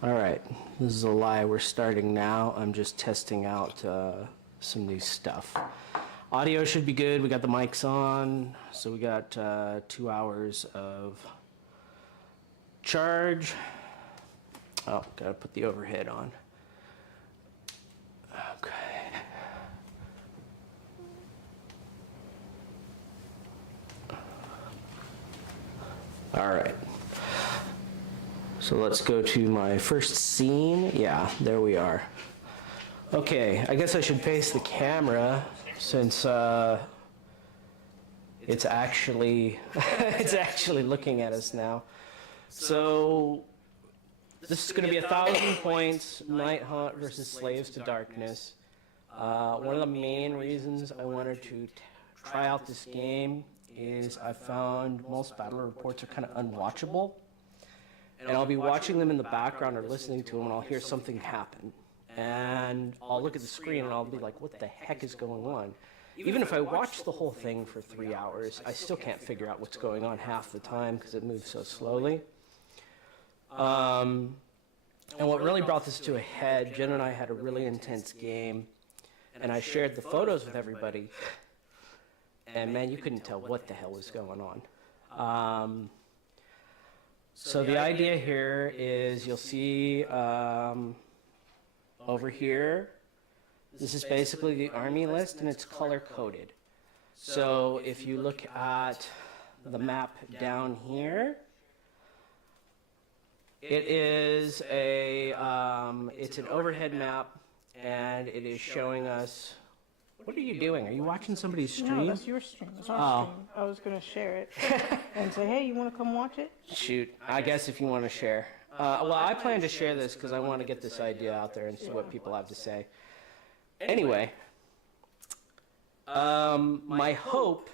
Alright, this is a lie. We're starting now. I'm just testing out some new stuff. Audio should be good. We got the mics on. So we got 2 hours of charge. Oh, gotta put the overhead on. Okay. Alright. So let's go to my first scene. Yeah, there we are. Okay, I guess I should face the camera since it's actually it's actually looking at us now. So this is going to be 1,000 points, Nighthaunt versus Slaves to Darkness. One of the main reasons I wanted to try out this game is I found most battle reports are kind of unwatchable. And I'll be watching them in the background or listening to them, and I'll hear something happen. And I'll look at the screen, and I'll be like, what the heck is going on? Even if I watch the whole thing for 3 hours, I still can't figure out what's going on half the time because it moves so slowly. And what really brought this to a head, Jen and I had a really intense game, and I shared the photos with everybody. And man, you couldn't tell what the hell was going on. So the idea here is you'll see over here, this is basically the army list and it's color coded. So if you look at the map down here, it is it's an overhead map and it is showing us. What are you doing? Are you watching somebody's stream? No, that's your stream. That's our stream. I was going to share it and say, hey, you want to come watch it? Shoot. I guess if you want to share. Well, I plan to share this because I want to get this idea out there and see what people have to say. Anyway, my hope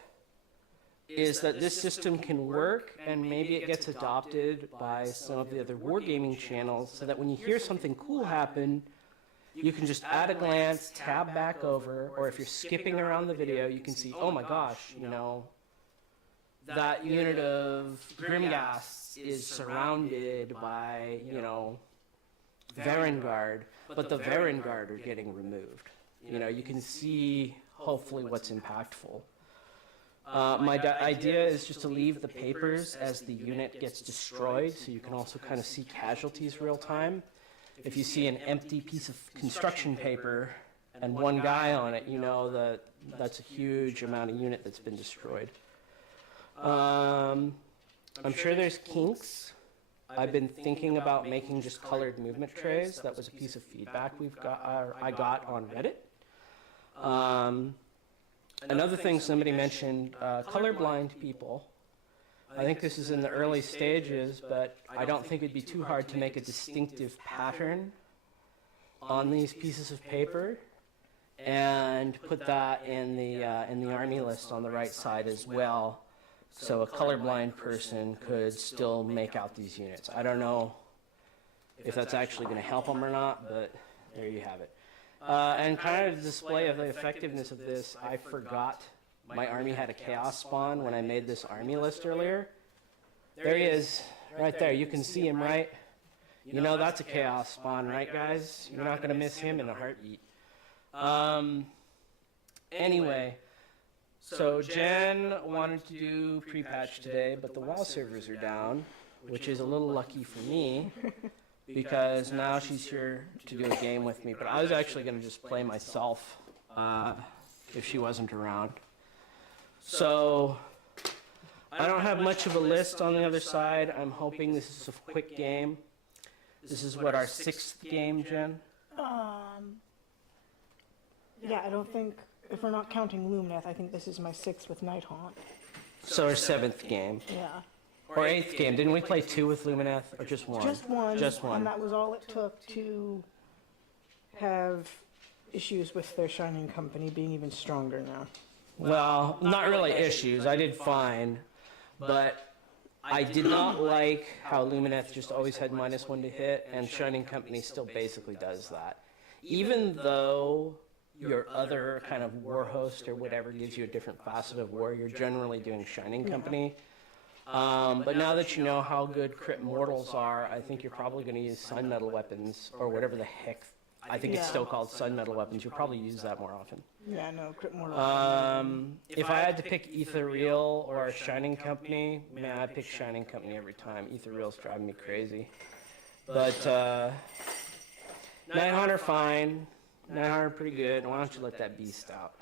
is that this system can work and maybe it gets adopted by some of the other wargaming channels so that when you hear something cool happen, you can just at a glance tab back over, or if you're skipping around the video, you can see, oh my gosh, you know, that unit of Grimghast is surrounded by, you know, Varengard, but the Varengard are getting removed. You know, you can see hopefully what's impactful. My idea is just to leave the papers as the unit gets destroyed, so you can also kind of see casualties real time. If you see an empty piece of construction paper and one guy on it, you know that that's a huge amount of unit that's been destroyed. I'm sure there's kinks. I've been thinking about making just colored movement trays. That was a piece of feedback I got on Reddit. Another thing somebody mentioned, colorblind people. I think this is in the early stages, but I don't think it'd be too hard to make a distinctive pattern on these pieces of paper and put that in the army list on the right side as well, so a colorblind person could still make out these units. I don't know if that's actually going to help them or not, but there you have it. And kind of a display of the effectiveness of this, I forgot my army had a chaos spawn when I made this army list earlier. There he is, right there. You can see him, right? You know that's a chaos spawn, right, guys? You're not going to miss him in a heartbeat. Anyway, so Jen wanted to do pre-patch today, but the WoW servers are down, which is a little lucky for me, because now she's here to do a game with me. But I was actually going to just play myself if she wasn't around. So I don't have much of a list on the other side. I'm hoping this is a quick game. This is what, our 6th game, Jen? Yeah, I don't think, if we're not counting Lumineth, I think this is my 6th with Nighthaunt. So our 7th game. Yeah. Or 8th game. Didn't we play 2 with Lumineth, or just 1? Just one. Just 1. And that was all it took to have issues with their Shining Company being even stronger now. Well, not really issues. I did fine. But I did not like how Lumineth just always had -1 to hit, and Shining Company still basically does that. Even though your other kind of war host or whatever gives you a different facet of war, you're generally doing Shining Company. But now that you know how good crit mortals are, I think you're probably going to use sun metal weapons, or whatever the heck. I think it's Yeah. still called sun metal weapons. You'll probably use that more often. Yeah, no, crit mortal. If I had to pick Ethereal or Shining Company, man, I'd pick Shining Company every time. Ethereal's driving me crazy. But, Nighthaunt are fine. Nighthaunt are pretty good. Why don't you let that beast out?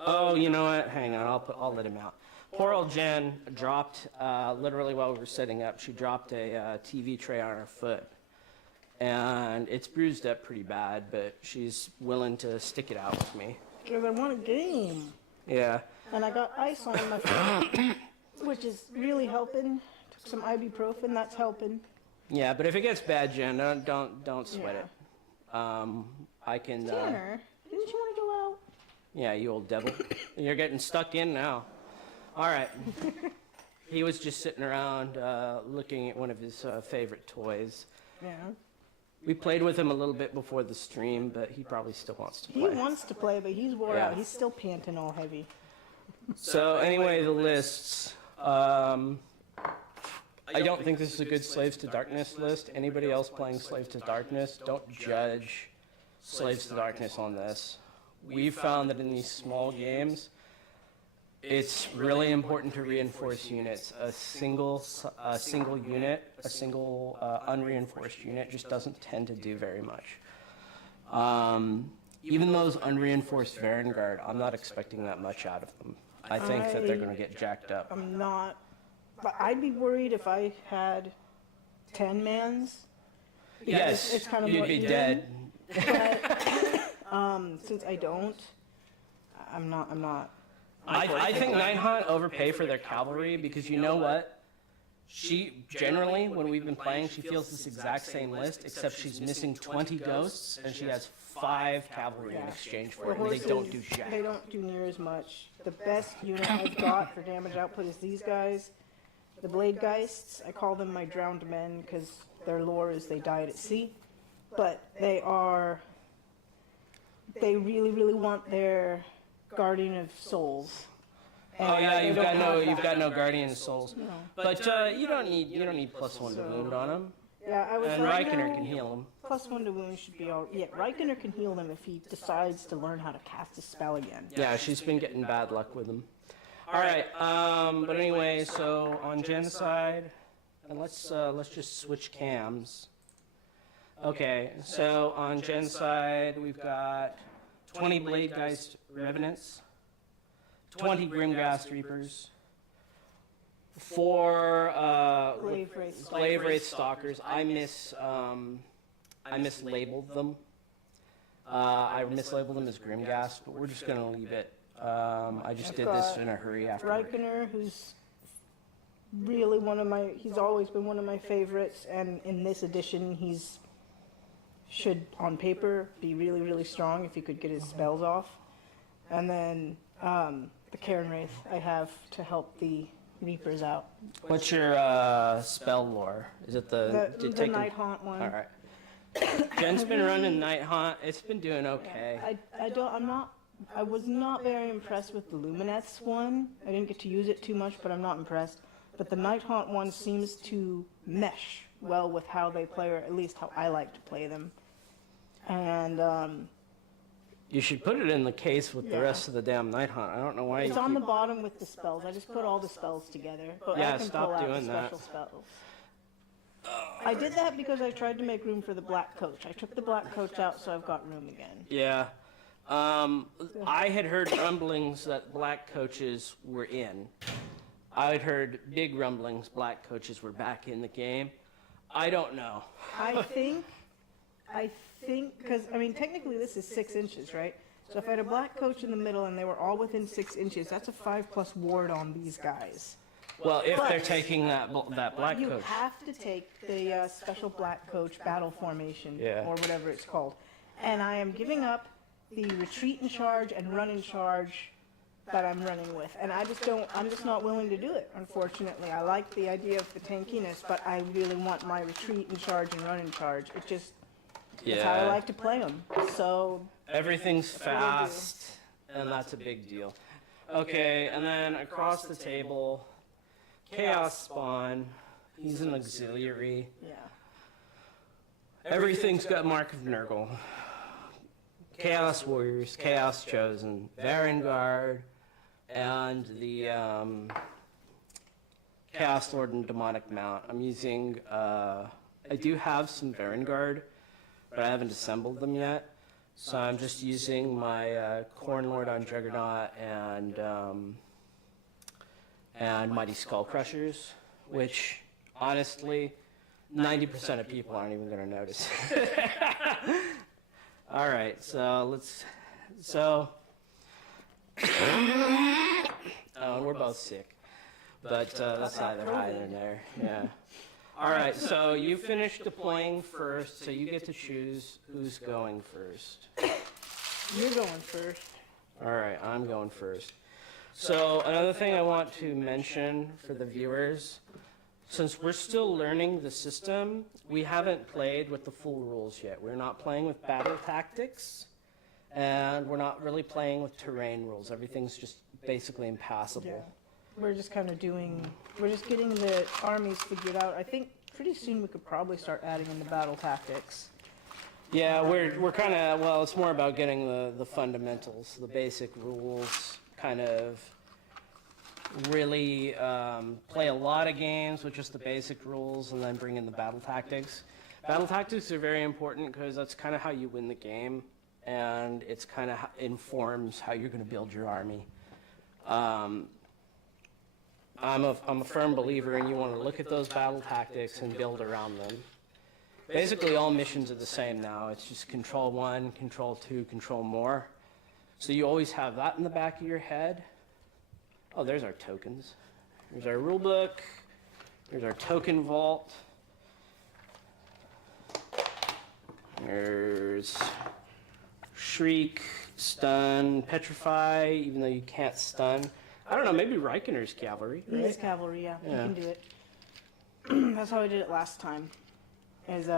Oh, you know what? Hang on, I'll let him out. Poor old Jen dropped, literally while we were setting up, she dropped a TV tray on her foot. And it's bruised up pretty bad, but she's willing to stick it out with me. Because I want a game. Yeah. And I got ice on my foot, which is really helping. Took some ibuprofen, that's helping. Yeah, but if it gets bad, Jen, don't sweat it. I can. Tanner, didn't you want to go out? Yeah, you old devil. You're getting stuck in now. All right. He was just sitting around looking at one of his favorite toys. Yeah. We played with him a little bit before the stream, but he probably still wants to play. He wants to play, but he's wore Yeah. out. He's still panting all heavy. So anyway, the lists. I don't think this is a good Slaves to Darkness list. Anybody else playing Slaves to Darkness, don't judge Slaves to Darkness on this. We've found that in these small games, it's really important to reinforce units. A single unit, a single unreinforced unit just doesn't tend to do very much. Even those unreinforced Vanguard, I'm not expecting that much out of them. I think that they're going to get jacked up. I'm not, but I'd be worried if I had 10 mans. Yes, it's kind of you'd what be you dead. Since I don't, I'm not. I think Nighthaunt overpay for their cavalry because you know what? She, generally, when we've been playing, she feels this exact same list, except she's missing 20 ghosts, and she has 5 cavalry in exchange for it, and they don't do jack. They don't do near as much. The best unit I've got for damage output is these guys, the Blade Geists. I call them my drowned men because their lore is they died at sea. But they really, really want their Guardian of Souls. Oh yeah, you've got no Guardian Souls, No. but you don't need +1 to wound on them, Yeah, I was and like, Reikener no, can heal them. +1 to wound should be all. Yeah, Reikener can heal them if he decides to learn how to cast a spell again. Yeah, she's been getting bad luck with them. All right, but anyway, so on Jen's side, and let's just switch cams. Okay, so on Jen's side, we've got 20 Blade Geist Revenants, 20 Grimghast Reapers, 4 Slave Wraith Stalkers. I mislabeled them. I mislabeled them as Grimghast, but we're just gonna leave it. I just did this in a hurry after. Reikener, who's really he's always been one of my favorites, and in this edition, should, on paper, be really, really strong if he could get his spells off. And then the Karen Wraith I have to help the Reapers out. What's your spell lore? Is it the Nighthaunt one. All right. Jen's been running Nighthaunt. It's been doing okay. I was not very impressed with the Lumineth's one. I didn't get to use it too much, but I'm not impressed. But the Nighthaunt one seems to mesh well with how they play, or at least how I like to play them. And You should put it in the case with the rest of the damn Nighthaunt. I don't know why it's on the bottom with the spells. I just put all the spells together, but Yeah, I can stop pull out doing the that. special spells. I did that because I tried to make room for the black coach. I took the black coach out, so I've got room again. Yeah. I had heard rumblings that black coaches were in. I had heard big rumblings black coaches were back in the game. I don't know. I think, because, I mean, technically this is 6 inches, right? So if I had a black coach in the middle and they were all within 6 inches, that's a 5+ ward on these guys. Well, if they're taking that black You coach. have to take the special black coach battle formation, Yeah. or whatever it's called. And I am giving up the retreat and charge and run and charge that I'm running with. And I'm just not willing to do it, unfortunately. I like the idea of the tankiness, but I really want my retreat and charge and run and charge. It's how I like to play them. So Everything's fast, and that's a big deal. Okay, and then across the table, Chaos Spawn. He's an auxiliary. Yeah. Everything's got Mark of Nurgle. Chaos Warriors, Chaos Chosen, Varangard, and the Chaos Lord and Demonic Mount. I'm using, I do have some Varangard, but I haven't assembled them yet. So I'm just using my Corn Lord on Juggernaut and Mighty Skull Crushers, which honestly, 90% of people aren't even going to notice. All right, so we're both sick, but that's neither here nor there. Yeah. All right, so you finished deploying first, so you get to choose who's going first. You're going first. All right, I'm going first. So another thing I want to mention for the viewers, since we're still learning the system, we haven't played with the full rules yet. We're not playing with battle tactics, and we're not really playing with terrain rules. Everything's just basically impassable. Yeah. We're just kind of we're just getting the armies figured out. I think pretty soon we could probably start adding in the battle tactics. Yeah, we're kind of, well, it's more about getting the fundamentals, the basic rules, kind of really play a lot of games with just the basic rules and then bring in the battle tactics. Battle tactics are very important because that's kind of how you win the game, and it's kind of informs how you're going to build your army. I'm a firm believer in you want to look at those battle tactics and build around them. Basically, all missions are the same now. It's just control 1, control 2, control more. So you always have that in the back of your head. Oh, there's our tokens. There's our rule book. There's our token vault. There's Shriek, Stun, Petrify, even though you can't stun. I don't know, maybe Reikener's cavalry. Right? It is cavalry, yeah. You can do it. That's how I did it last time. Is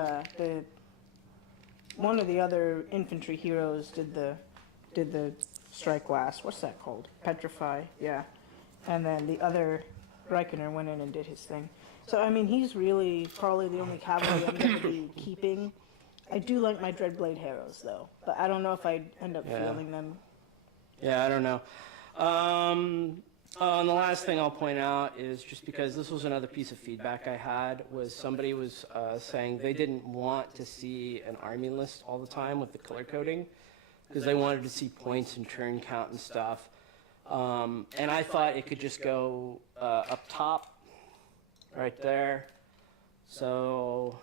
one of the other infantry heroes did the strike last. What's that called? Petrify, yeah. And then the other Reikener went in and did his thing. So I mean, he's really probably the only cavalry I'm going to be keeping. I do like my Dreadblade Heroes though, but I don't know if I'd end up fielding them. Yeah, I don't know. And the last thing I'll point out is just because this was another piece of feedback I had, was somebody was saying they didn't want to see an army list all the time with the color coding because they wanted to see points and turn count and stuff. And I thought it could just go up top, right there. So,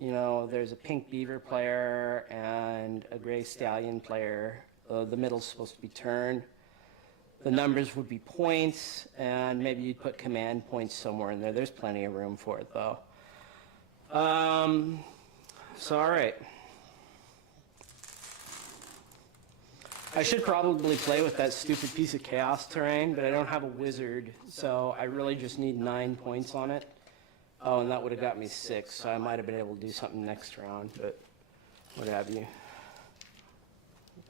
you know, there's a pink beaver player and a gray stallion player. The middle's supposed to be turn. The numbers would be points, and maybe you'd put command points somewhere in there. There's plenty of room for it, though. So, all right. I should probably play with that stupid piece of chaos terrain, but I don't have a wizard, so I really just need 9 points on it. Oh, and that would have got me 6, so I might have been able to do something next round, but what have you.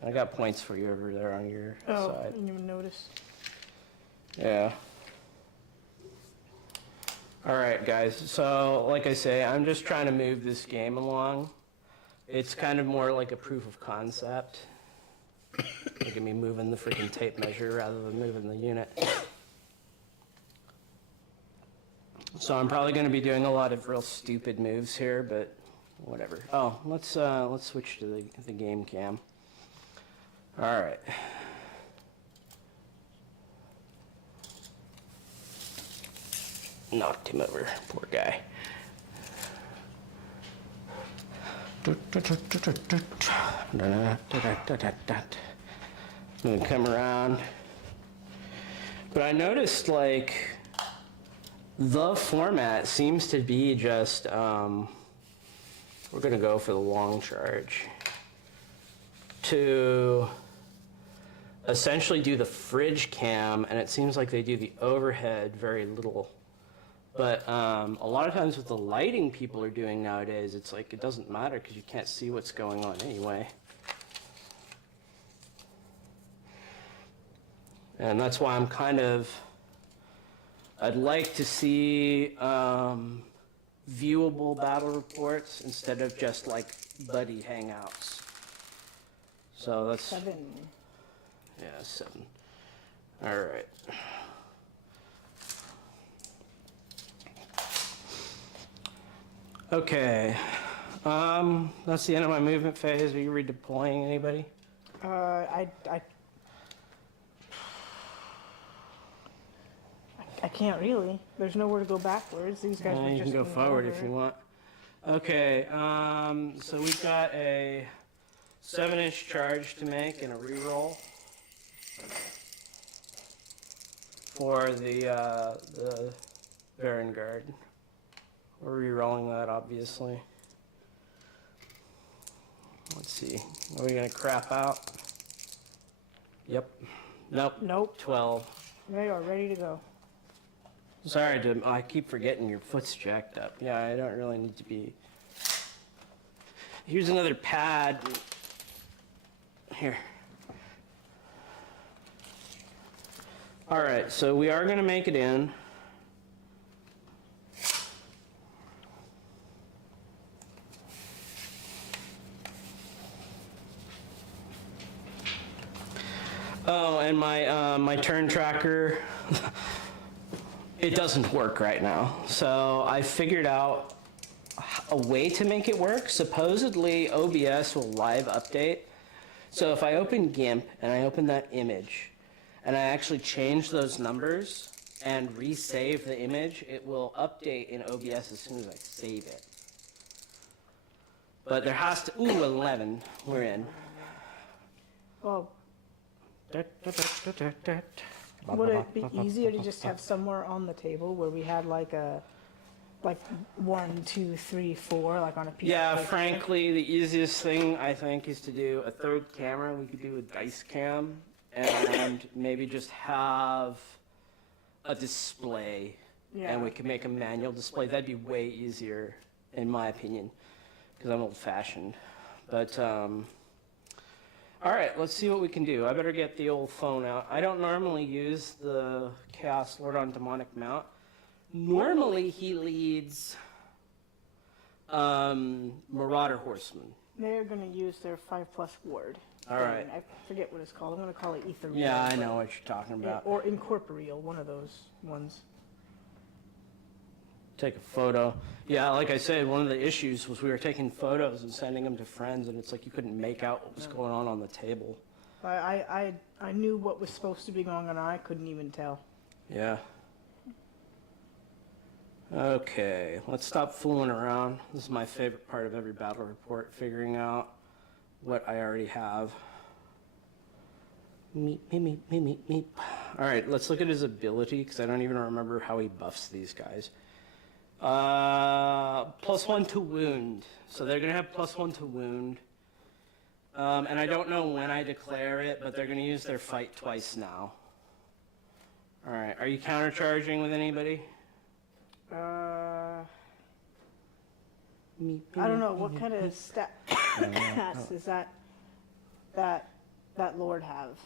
I got points for you over there on your side. I didn't even notice. Yeah. All right, guys. So, like I say, I'm just trying to move this game along. It's kind of more like a proof of concept. Look at me moving the freaking tape measure rather than moving the unit. So I'm probably going to be doing a lot of real stupid moves here, but whatever. Oh, let's switch to the game cam. All right. Knocked him over, poor guy. I'm gonna come around. But I noticed, like, the format seems to be just, we're gonna go for the long charge. To essentially do the fridge cam, and it seems like they do the overhead very little. But a lot of times with the lighting people are doing nowadays, it's like it doesn't matter because you can't see what's going on anyway. And that's why I'm kind of, I'd like to see viewable battle reports instead of just like buddy hangouts. So that's 7. Yeah, 7. All right. Okay. That's the end of my movement phase. Are you redeploying anybody? I can't really. There's nowhere to go backwards. These guys were You just can go moving forward over. if you want. Okay. So we've got a 7-inch charge to make and a reroll for the Baron Guard. We're re-rolling that, obviously. Let's see. Are we gonna crap out? Yep. Nope. Nope. 12. They are ready to go. Sorry, I keep forgetting your foot's jacked up. Yeah, I don't really need to be. Here's another pad. Here. All right, so we are gonna make it in. Oh, and my turn tracker, it doesn't work right now. So I figured out a way to make it work. Supposedly OBS will live update. So if I open GIMP and I open that image and I actually change those numbers and resave the image, it will update in OBS as soon as I save it. But there has to, ooh, 11, we're in. Well, would it be easier to just have somewhere on the table where we had like 1, 2, 3, 4, like on a piece Yeah, of paper? frankly, the easiest thing I think is to do a third camera. We could do a dice cam and maybe just have a display, Yeah. and we could make a manual display. That'd be way easier, in my opinion, because I'm old-fashioned. But all right, let's see what we can do. I better get the old phone out. I don't normally use the Chaos Lord on Demonic Mount. Normally he leads Marauder Horseman. They're going to use their 5+ ward. All right. I forget what it's called. I'm going to call it Ether. Yeah, I know what you're talking about. Or Incorporeal, one of those ones. Take a photo. Yeah, like I said, one of the issues was we were taking photos and sending them to friends, and it's like you couldn't make out what was going on the table. I knew what was supposed to be going on. I couldn't even tell. Yeah. Okay, let's stop fooling around. This is my favorite part of every battle report, figuring out what I already have. Meep, meep, meep, meep, meep. All right, let's look at his ability, because I don't even remember how he buffs these guys. +1 to wound. So they're going to have +1 to wound. And I don't know when I declare it, but they're going to use their fight twice now. All right, are you countercharging with anybody? I don't know what kind of stats is that Lord have.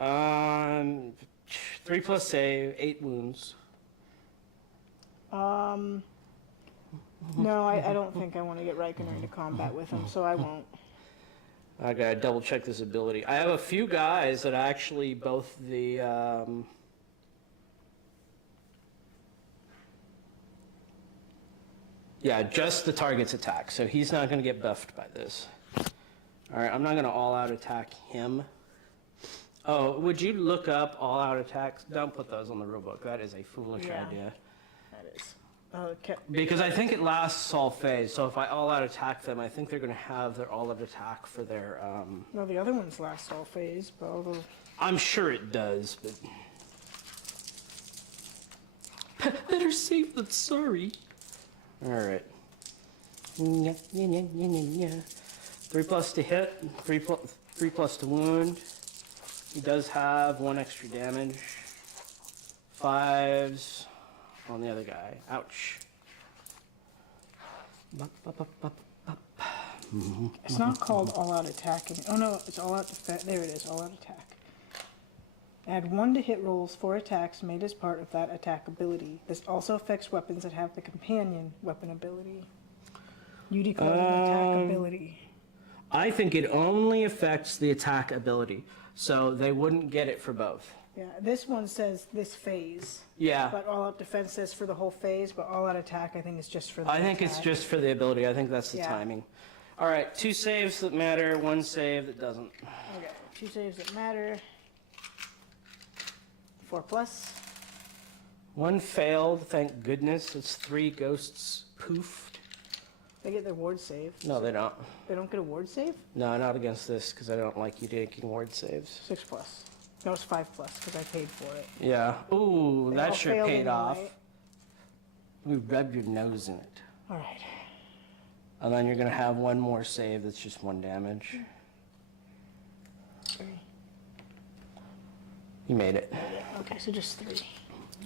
3+ save, 8 wounds. No, I don't think I want to get Riken into combat with him, so I won't. I gotta double check this ability. I have a few guys that actually both the yeah, just the target's attack, so he's not gonna get buffed by this. All right, I'm not gonna all-out attack him. Oh, would you look up all-out attacks? Don't put those on the rulebook. That is a foolish idea. That is. Okay. Because I think it lasts all phase, so if I all-out attack them, I think they're going to have their all-out attack for their, No, the other ones last all phase, but although... I'm sure it does, but... Better safe than sorry. Alright. 3+ to hit, 3+ to wound. He does have 1 extra damage. 5s on the other guy. Ouch. It's not called all-out attack. Oh no, it's all-out defense. There it is, all-out attack. Add 1 to hit rolls for attacks made as part of that attack ability. This also affects weapons that have the companion weapon ability. You declare an attack ability. I think it only affects the attack ability, so they wouldn't get it for both. Yeah, this one says this phase. Yeah. But all out defense says for the whole phase, but all out attack I think is just for the I think it's attack. just for the ability. I think that's the Yeah. timing. All right, 2 saves that matter, 1 save that doesn't. Okay, 2 saves that matter. 4+. 1 failed, thank goodness. It's 3 ghosts poofed. They get their ward save. No, they don't. They don't get a ward save? No, not against this, because I don't like you taking ward saves. 6+. No, it's 5+, because I paid for it. Yeah. Ooh, They that all sure failed paid off. anyway. You rubbed your nose in it. Alright. And then you're going to have 1 more save that's just 1 damage. 3. You made it. Okay, so just 3.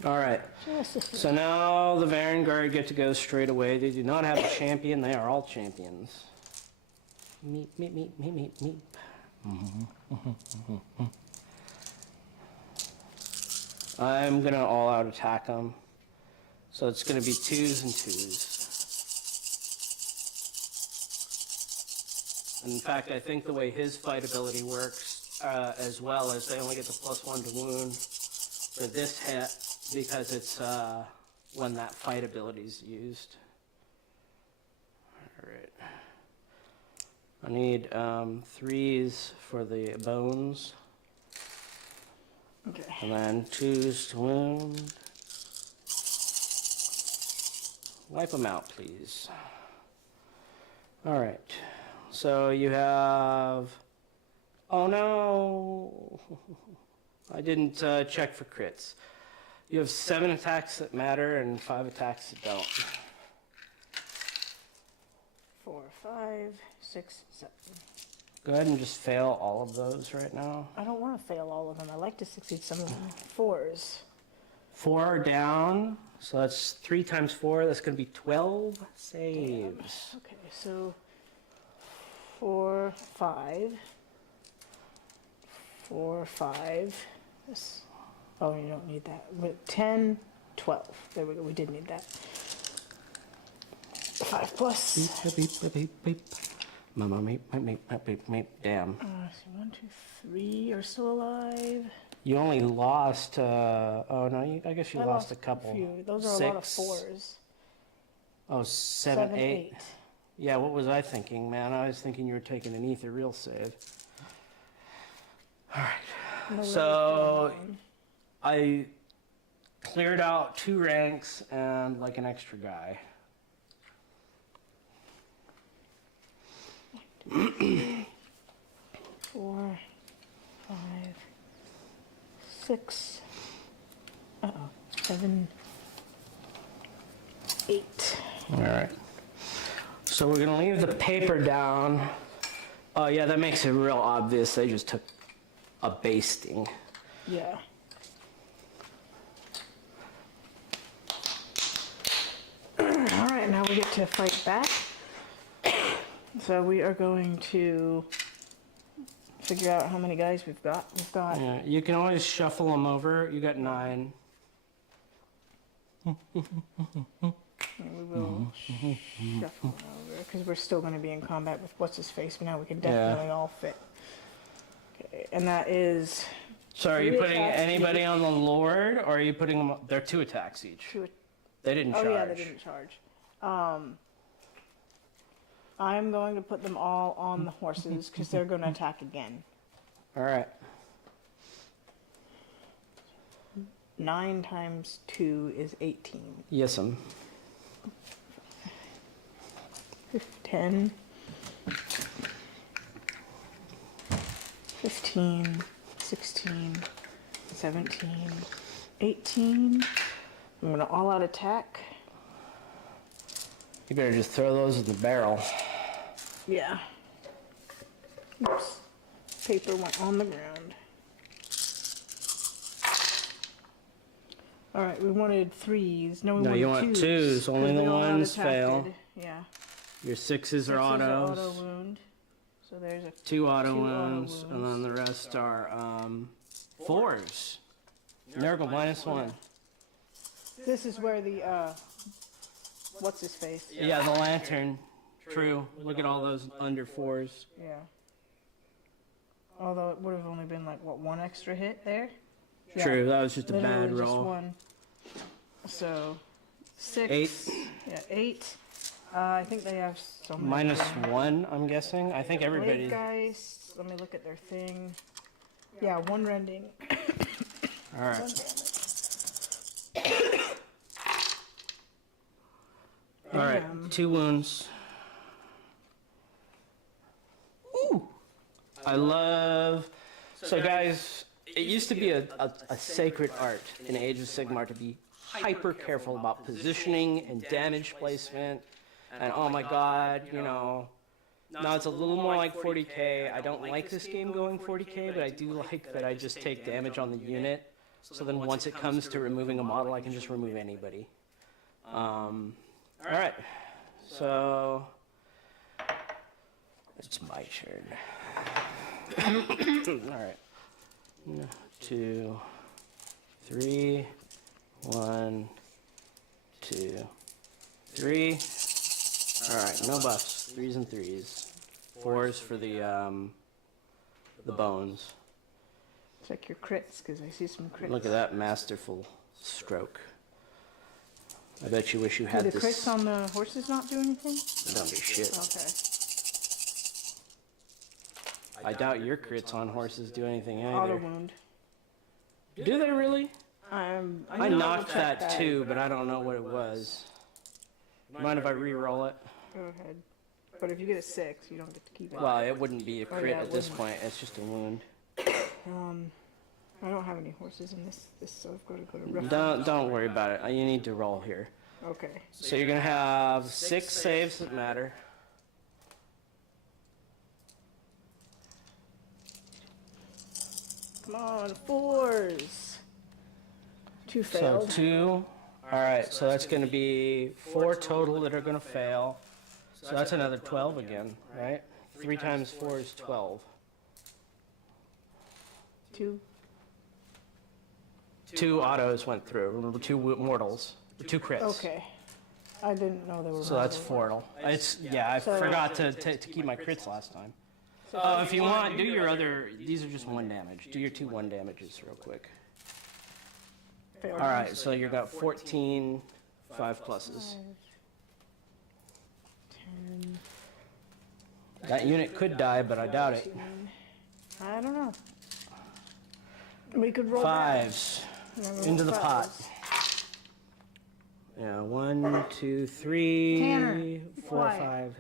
All right. Just a 3. So now the Vanguard get to go straight away. They do not have a champion. They are all champions. Meep, meep, meep, meep, meep, meep. I'm going to all-out attack them. So it's going to be 2s and 2s. In fact, I think the way his fight ability works as well is they only get the +1 to wound for this hit because it's when that fight ability is used. All right. I need 3s for the bones. Okay. And then 2s to wound. Wipe them out, please. All right. So you have... Oh, no. I didn't check for crits. You have 7 attacks that matter and 5 attacks that don't. 4, 5, 6, 7. Go ahead and just fail all of those right now. I don't want to fail all of them. I like to succeed some of them. 4s. 4 are down, so that's 3 times 4. That's going to be 12 saves. Okay, so 4, 5. 4, 5. This. Oh, you don't need that. 10, 12. There we go. We did need that. 5+. Beep, beep, beep, beep, beep. Mama, meep, meep, meep, meep, meep. Damn. So 1, 2, 3 are still alive. You only lost, oh no, I guess you I lost a couple. A few. Those are 6. a lot of 4s. Oh, 7, 8. Yeah, what was I thinking, man? I was thinking you were taking an ether real save. All right. No, So I cleared out 2 ranks and like an extra guy. 4, 5, 6. 7, 8. All right. So we're gonna leave the paper down. Oh yeah, that makes it real obvious. They just took a basting. Yeah. All right, now we get to fight back. So we are going to figure out how many guys we've got. We've got Yeah, you can always shuffle them over. You got 9. and we will shuffle them over because we're still going to be in combat with what's his face. But now we can definitely all fit. Okay, and that is. So are you 3 putting attacks anybody each. on the Lord, or are you putting them? They're 2 attacks each. 2 They didn't charge. Oh yeah, they didn't charge. I'm going to put them all on the horses because they're going to attack again. All right. 9 times 2 is 18. Yes, 10, 15, 16, 17, 18. I'm going to all out attack. You better just throw those in the barrel. Yeah. Oops. Paper went on the ground. All right, we wanted 3s. No, we No, wanted you want 2s. 2s. Only 'cause the they all ones auto-attacked. fail. Yeah. Your 6s are 6s autos. auto wound. So there's a 2 auto Two auto wounds, and wounds. then the rest are 4s. Miracle -1. This is where the, what's his face? Yeah, the lantern. True. Look at all those under 4s. Yeah. Although it would have only been like, what, one extra hit there? Yeah, True, that was just a literally bad just roll. one. So, 6. 8. Yeah, 8. I think they have some. -1, I'm guessing. I think everybody. Guys, let me look at their thing. Yeah, 1 rending. Alright. Alright, 2 wounds. Ooh! I love... So guys, it used to be a sacred art in Age of Sigmar to be hyper careful about positioning and damage placement. And oh my god, you know... Now it's a little more like 40k. I don't like this game going 40k, but I do like that I just take damage on the unit. So then once it comes to removing a model, I can just remove anybody. Alright, so it's my turn. Alright. 2, 3, 1, 2, 3. Alright, no buffs. 3s and 3s. 4s for the bones. Check your crits, because I see some crits. Look at that masterful stroke. I bet you wish you had Do the this. crits on the horses not do anything? Don't do shit. Okay. I doubt your crits on horses do anything Auto either. wound. Do they really? I I knocked that too, but I don't know what it was. Mind if I re-roll it? Go ahead. But if you get a 6, you don't get to keep it. Well, it wouldn't be a Oh, crit yeah, it at this wouldn't. point. It's just a wound. I don't have any horses in this so I've got to go to reference. Don't worry about it. You need to roll here. Okay. So you're gonna have 6 saves that matter. Come on, 4s. 2 So failed. 2. Alright, so that's gonna be 4 total that are gonna fail. So that's another 12 again, right? 3 times 4 is 12. 2. 2 autos went through. Remember, 2 mortals. 2 crits. Okay. I didn't know there were. So that's 4. It's, yeah, I So- forgot to keep my crits last time. If you want, do your other, these are just 1 damage. Do your 2 1 damages real quick. Failed. Alright, so you got 14, 5 pluses. 10, That unit could die, but I doubt it. 14. I don't know. We could roll that. 5s. Yeah, we'll Into roll the pot. 5s. Yeah, 1, 2, 3, Tanner, 4, why? 5.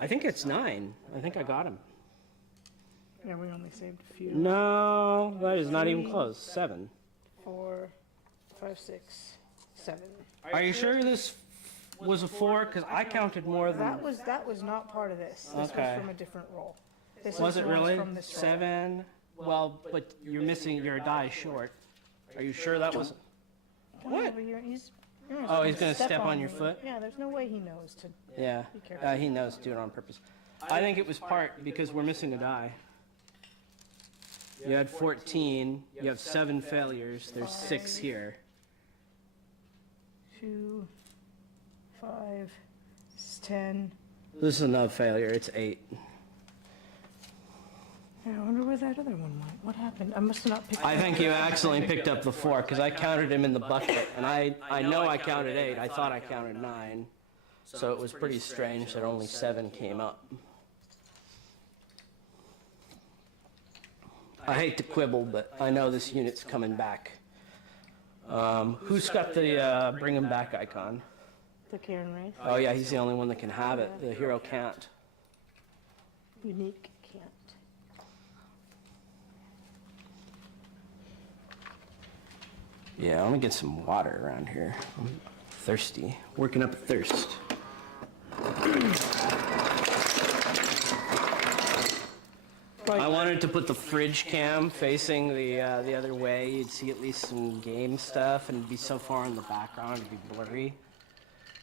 I think it's 9. I think I got him. Yeah, we only saved a few. No, that is not even close. 7. 4, 5, 6, 7. Are you sure this was a 4? Because I counted more than... That was not part of this. This Okay. was from a different roll. This Was is it the ones really? From this roll. 7? Well, but you're missing your die short. Are you sure that was... Come What? over here. Oh, he's gonna step on your me. foot? Yeah, there's no way he knows to. Yeah, Be careful. he knows to do it on purpose. I think it was part because we're missing a die. You had 14, you have 7 failures, there's 6 here. 2, 5, 10. This is another failure, it's 8. I wonder where that other one went. What happened? I must have not picked. I think you accidentally picked up the 4 because I counted him in the bucket, and I know I counted 8, I thought I counted 9. So it was pretty strange that only 7 came up. I hate to quibble, but I know this unit's coming back. Who's got the bring him back icon? The Karen Wraith. Oh yeah, he's the only one that can have it. The hero can't. Unique can't. Yeah, let me get some water around here. I'm thirsty. Working up a thirst. I wanted to put the fridge cam facing the other way. You'd see at least some game stuff, and it'd be so far in the background it'd be blurry.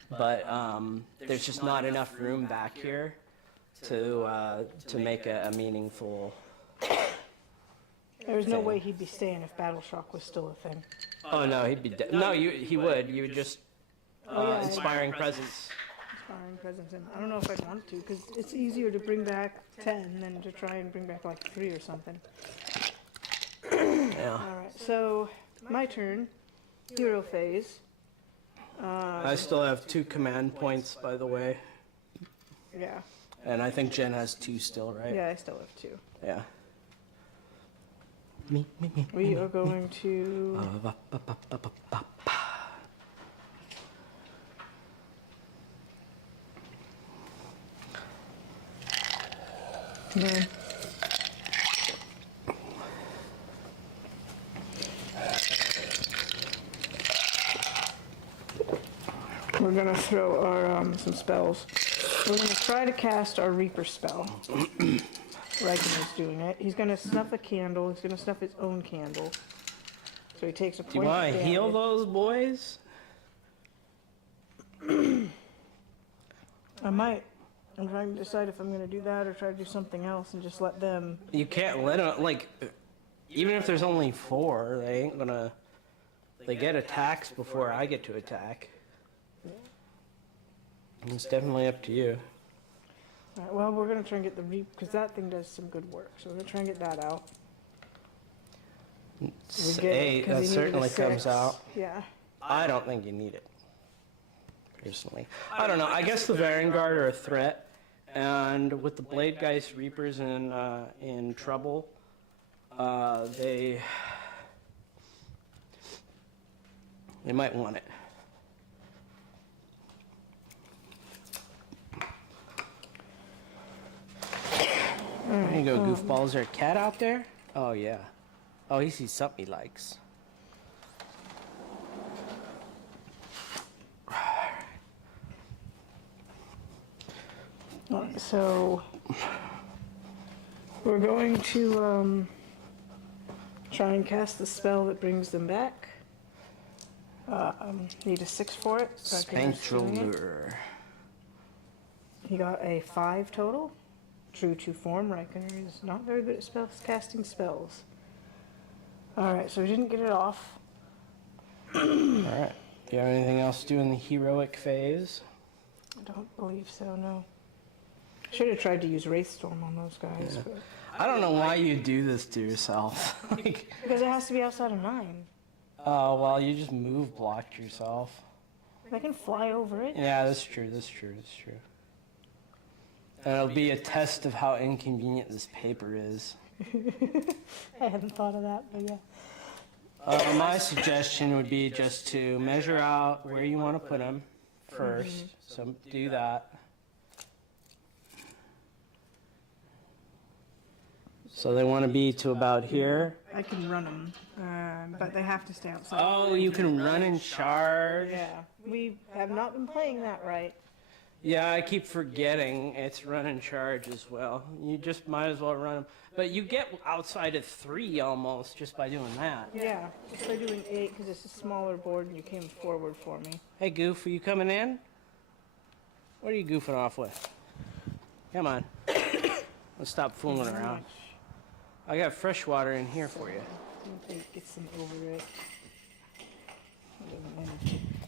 But there's just not enough room back here to make a meaningful There's no thing. way he'd be staying if Battle Shock was still a thing. Oh no, he'd be dead. No, he would. You would just Yeah, inspiring presence. Inspiring presence, and I don't know if I'd want to, because it's easier to bring back 10 than to try and bring back like 3 or something. Yeah. Alright, so my turn. Hero phase. I still have 2 command points, by the way, Yeah. and I think Jen has 2 still, right? Yeah, I still have 2. Yeah. We are going to... No. We're gonna throw our some spells. We're gonna try to cast our Reaper spell. Reichener's doing it. He's gonna snuff a candle. He's gonna snuff his own candle. So he takes a point. Do you want to heal those boys? I might. I'm trying to decide if I'm gonna do that or try to do something else and just let them. You can't let them, like, even if there's only 4, they ain't gonna, they get attacks before I get to attack. It's definitely up to you. Alright, well, we're gonna try and get the Reap, because that thing does some good work. So we're gonna try and get that out. It's We get- 8, 'cause that he needed a certainly comes 6. out. Yeah. I don't think you need it, personally. I don't know, I guess the Varangard are a threat, and with the Blade Geist Reapers in trouble, they might want it. There you go, goofballs. Is there a cat out there? Oh, yeah. Oh, he sees something he likes. So we're going to try and cast the spell that brings them back. Need a 6 for it. So I can just swing it. Spectral. He got a 5 total. True to form, Reichener is not very good at casting spells. Alright, so we didn't get it off. Alright. Do you have anything else to do in the heroic phase? I don't believe so, no. Should have tried to use Wraithstorm on those guys. Yeah. But I don't know why you do this to yourself. Like, because it has to be outside of 9. oh, well, you just move blocked yourself. I can fly over it. Yeah, that's true, that's true, that's true. And it'll be a test of how inconvenient this paper is. I hadn't thought of that, but yeah. My suggestion would be just to measure out where you want to put them first. So do that. So they want to be to about here. I can run them, but they have to stay outside. Oh, you can run and charge. Yeah, we have not been playing that right. Yeah, I keep forgetting it's run and charge as well. You just might as well run them. But you get outside of 3 almost just by doing that. Yeah, just by doing 8 because it's a smaller board and you came forward for me. Hey, Goof, are you coming in? What are you goofing off with? Come on. Let's stop fooling around. I got fresh water in here for you. I think get some over it.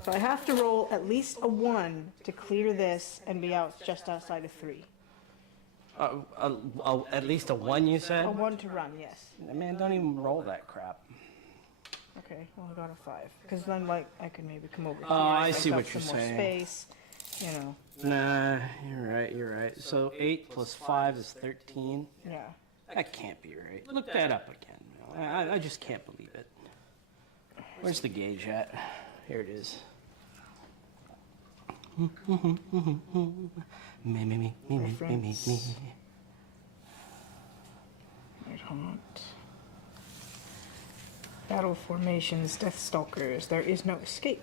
So I have to roll at least a 1 to clear this and be out just outside of 3. At least a 1, you said? A 1 to run, yes. Man, don't even roll that crap. Okay, well I got a 5. Because then like I could maybe come over here. I take see up what you're some more saying. Space, you know. Nah, you're right. So 8 plus 5 is 13. Yeah. That can't be right. Look that up again. I just can't believe it. Where's the gauge at? Here it is. Me. Nighthaunt. Battle formations, Deathstalkers. There is no escape.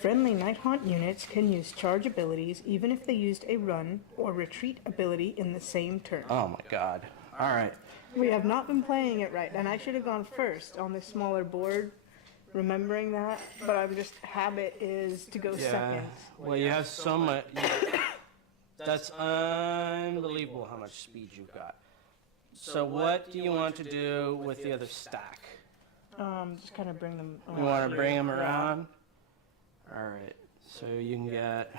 Friendly Nighthaunt units can use charge abilities even if they used a run or retreat ability in the same turn. Oh my god. Alright. We have not been playing it right, and I should have gone first on this smaller board, remembering that, but I'm just, habit is to go second. Well, you have so much. That's unbelievable how much speed you've got. So what do you want to do with the other stack? Just kind of bring them around. You want to here. bring them Yeah. around? All right. So you can get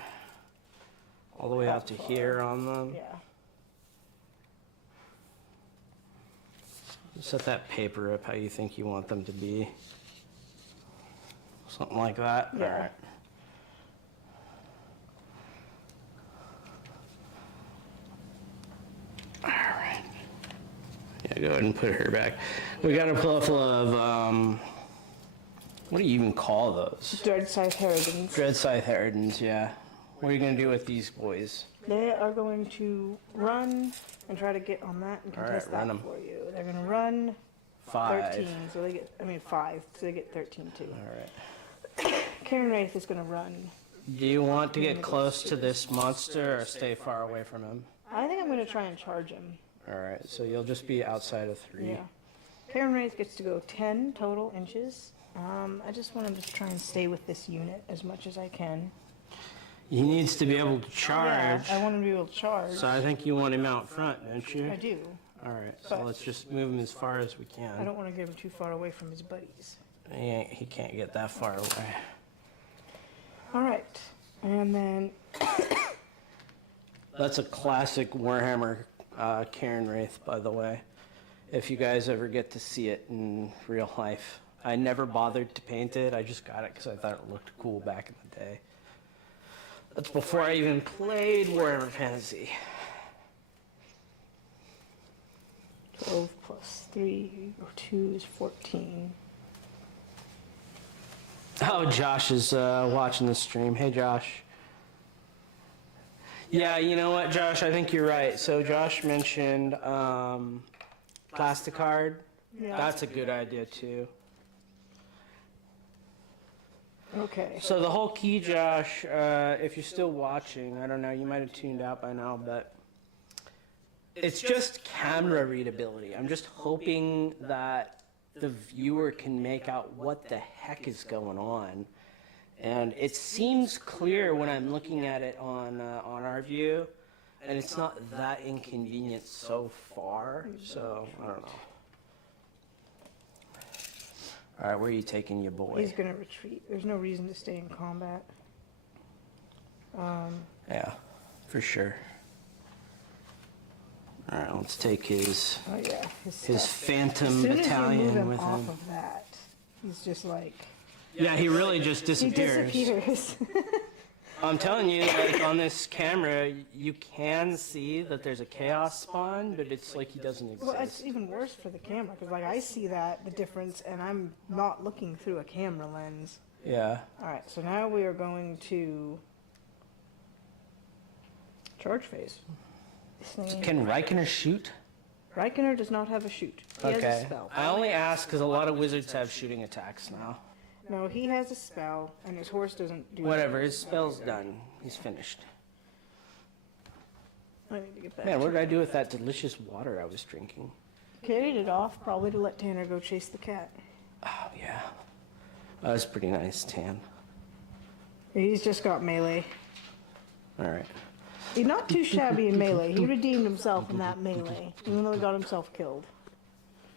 all the way out to here on them. Yeah. Set that paper up how you think you want them to be. Something like that? Yeah. All right. All right. Yeah, go ahead and put her back. We got a couple of, what do you even call those? Dread Scythe Harridans. Dread Scythe Harridans, yeah. What are you going to do with these boys? They are going to run and try to get on that and All right, contest run that 'em. for you. They're going to run 5. 13, so they get, 5, so they get 13 too. All right. Karen Wraith is going to run. Do you want to get close to this monster or stay far away from him? I think I'm going to try and charge him. All right, so you'll just be outside of 3. Yeah. Karen Wraith gets to go 10 total inches. I just want to just try and stay with this unit as much as I can. He needs to be able to charge. Yeah, I want him to be able to charge. So I think you want him out front, don't you? I do. All right, so let's just move him as far as we I can. don't want to get him too far away from his buddies. He can't get that far away. All right. And then That's a classic Warhammer Cairn Wraith, by the way. If you guys ever get to see it in real life. I never bothered to paint it. I just got it because I thought it looked cool back in the day. That's before I even played Warhammer Fantasy. 12 plus 3 or 2 is 14. Oh, Josh is watching the stream. Hey, Josh. Yeah, you know what, Josh? I think you're right. So Josh mentioned Plasticard. Yeah. That's a good idea, too. Okay. So the whole key, Josh, if you're still watching, I don't know, you might have tuned out by now, but it's just camera readability. I'm just hoping that the viewer can make out what the heck is going on. And it seems clear when I'm looking at it on our view, and it's not that inconvenient so far, so I don't know. All right, where are you taking your boy? He's going to retreat. There's no reason to stay in combat. Yeah, for sure. All right, let's take his Oh yeah, his stuff. Phantom As soon as you move Battalion him with off him. of that, he's just like Yeah, he really just he disappears. disappears. I'm telling you, like on this camera, you can see that there's a chaos spawn, but it's like he doesn't exist. Well, it's even worse for the camera because like I see the difference, and I'm not looking through a camera lens. Yeah. All right, so now we are going to charge phase. This thing- Can Reikener shoot? Reikener does not have a shoot. He has a spell. I only ask because a lot of wizards have shooting attacks now. No, he has a spell, and his horse doesn't do Whatever, his spell's done. He's finished. I need to get back. Man, to what did I do with that delicious water I was drinking? Carried it off, probably to let Tanner go chase the cat. Oh, yeah. That was pretty nice, Tan. He's just got melee. All right. He's not too shabby in melee. He redeemed himself in that melee, even though he got himself killed.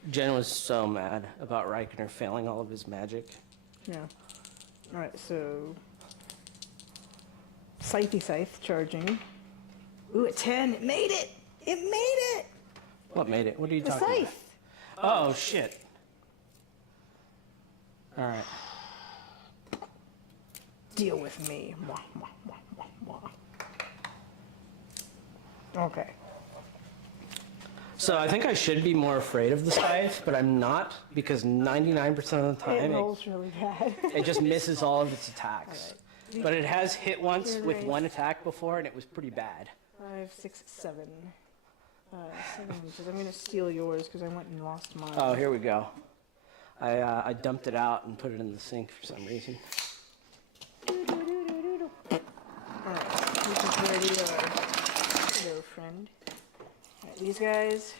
Jen was so mad about Reikener failing all of his magic. Yeah. Alright, so... Scythe charging. Ooh, a 10. It made it! It made it! What made it? What are you The talking about? scythe! Oh, shit. All right. Deal with me. Mwah, mwah, mwah, mwah, mwah. Okay. So I think I should be more afraid of the scythe, but I'm not because 99% of the It time rolls really bad. it just misses all of its attacks. Alright. But it has hit once with Right. one attack before, and it was pretty bad. 5, 6, 7. 7 inches. I'm gonna steal yours because I went and lost mine. Oh, here we go. I dumped it out and put it in the sink for some reason. Alright, this is where you are. Hello, friend. Alright, these guys.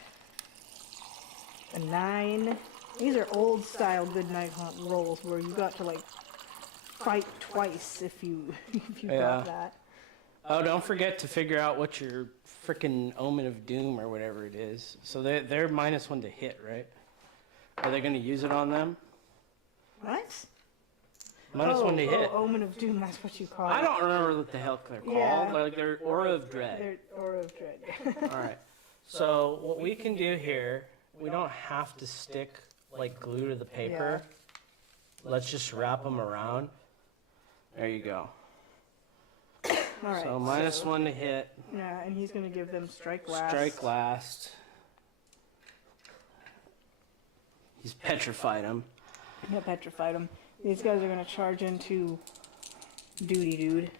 A 9. These are old style good Nighthaunt rolls where you got to like fight twice if you Yeah. got that. Oh, don't forget to figure out what your frickin' Omen of Doom or whatever it is. So they're -1 to hit, right? Are they going to use it on them? What? -1 to hit. Omen of Doom, that's what you call it. I don't remember what the hell they're called. Yeah. Like they're Aura of Dread. They're Aura of Dread. All right. So what we can do here, we don't have to stick like glue to the paper. Let's just wrap them around. There you go. All right. So -1 to hit. Yeah, and he's going to give them strike last. Strike last. He's petrified him. Yeah, petrified him. These guys are going to charge into Duty Dude.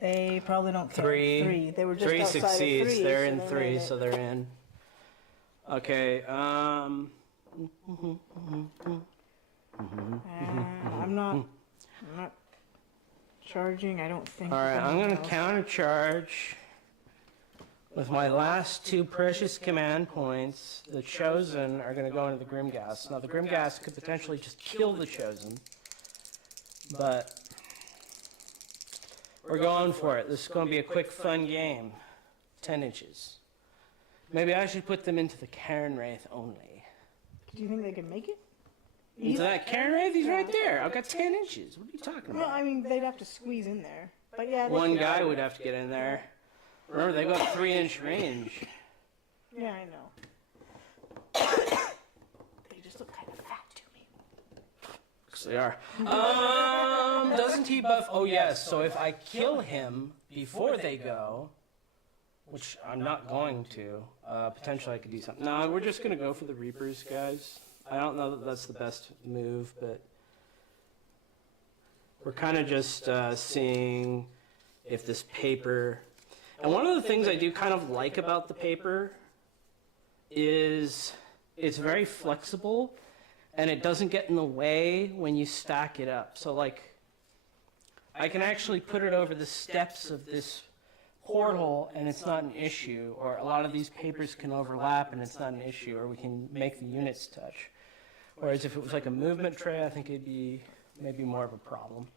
They probably don't care. 3. They were just 3 outside succeeds. of 3. They're so in they 3, made it. so they're in. Okay. I'm not charging. I don't think. All right. I'm going to else. counter charge with my last 2 precious command points. The Chosen are going to go into the Grimgas. Now the Grimgas could potentially just kill the Chosen, but we're going for it. This is going to be a quick, fun game. 10 inches. Maybe I should put them into the Cairn Wraith only. Do you think they can make it? Into that Cairn Wraith? He's right there. I've got 10 inches. What are you talking Well, about? I mean, they'd have to squeeze in there. But yeah, they One could. guy would have to get in there. Remember, they've got 3-inch range. Yeah, I know. They just look kind of fat to me. Yes, they are. Doesn't he buff? Oh, yes. So if I kill him before they go, which I'm not going to, potentially I could do something. No, we're just going to go for the Reapers, guys. I don't know that that's the best move, but we're kind of just seeing if this paper... And one of the things I do kind of like about the paper is it's very flexible and it doesn't get in the way when you stack it up. So like, I can actually put it over the steps of this portal and it's not an issue, or a lot of these papers can overlap and it's not an issue, or we can make the units touch. Whereas if it was like a movement tray, I think it'd be maybe more of a problem.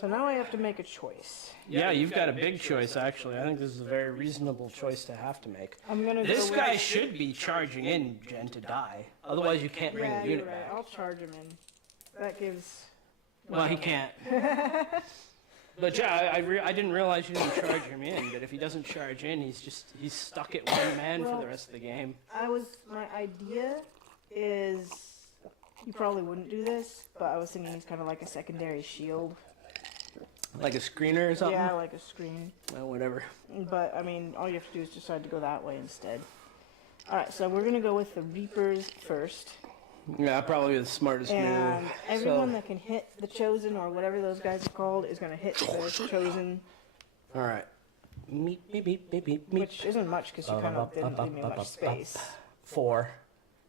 So now I have to make a choice. Yeah, you've got a big choice, actually. I think this is a very reasonable choice to have to make. I'm gonna This go guy with... should be charging in, Jen, to die. Otherwise, you can't bring Yeah, the you're unit right. back. I'll charge him in. That gives... Well, he can't. But yeah, I didn't realize you didn't charge him in, but if he doesn't charge in, he's stuck at 1 man for the rest of the game. My idea is, you probably wouldn't do this, but I was thinking he's kind of like a secondary shield. Like a screener or something? Yeah, like a screen. Well, whatever. But, I mean, all you have to do is decide to go that way instead. Alright, so we're going to go with the Reapers first. Yeah, probably the smartest And move. everyone that can hit the Chosen, or whatever those guys are called, is going to hit the Chosen, All right. Meep, meep, meep, meep, meep, meep. which isn't much because you kind of didn't leave me much space. 4.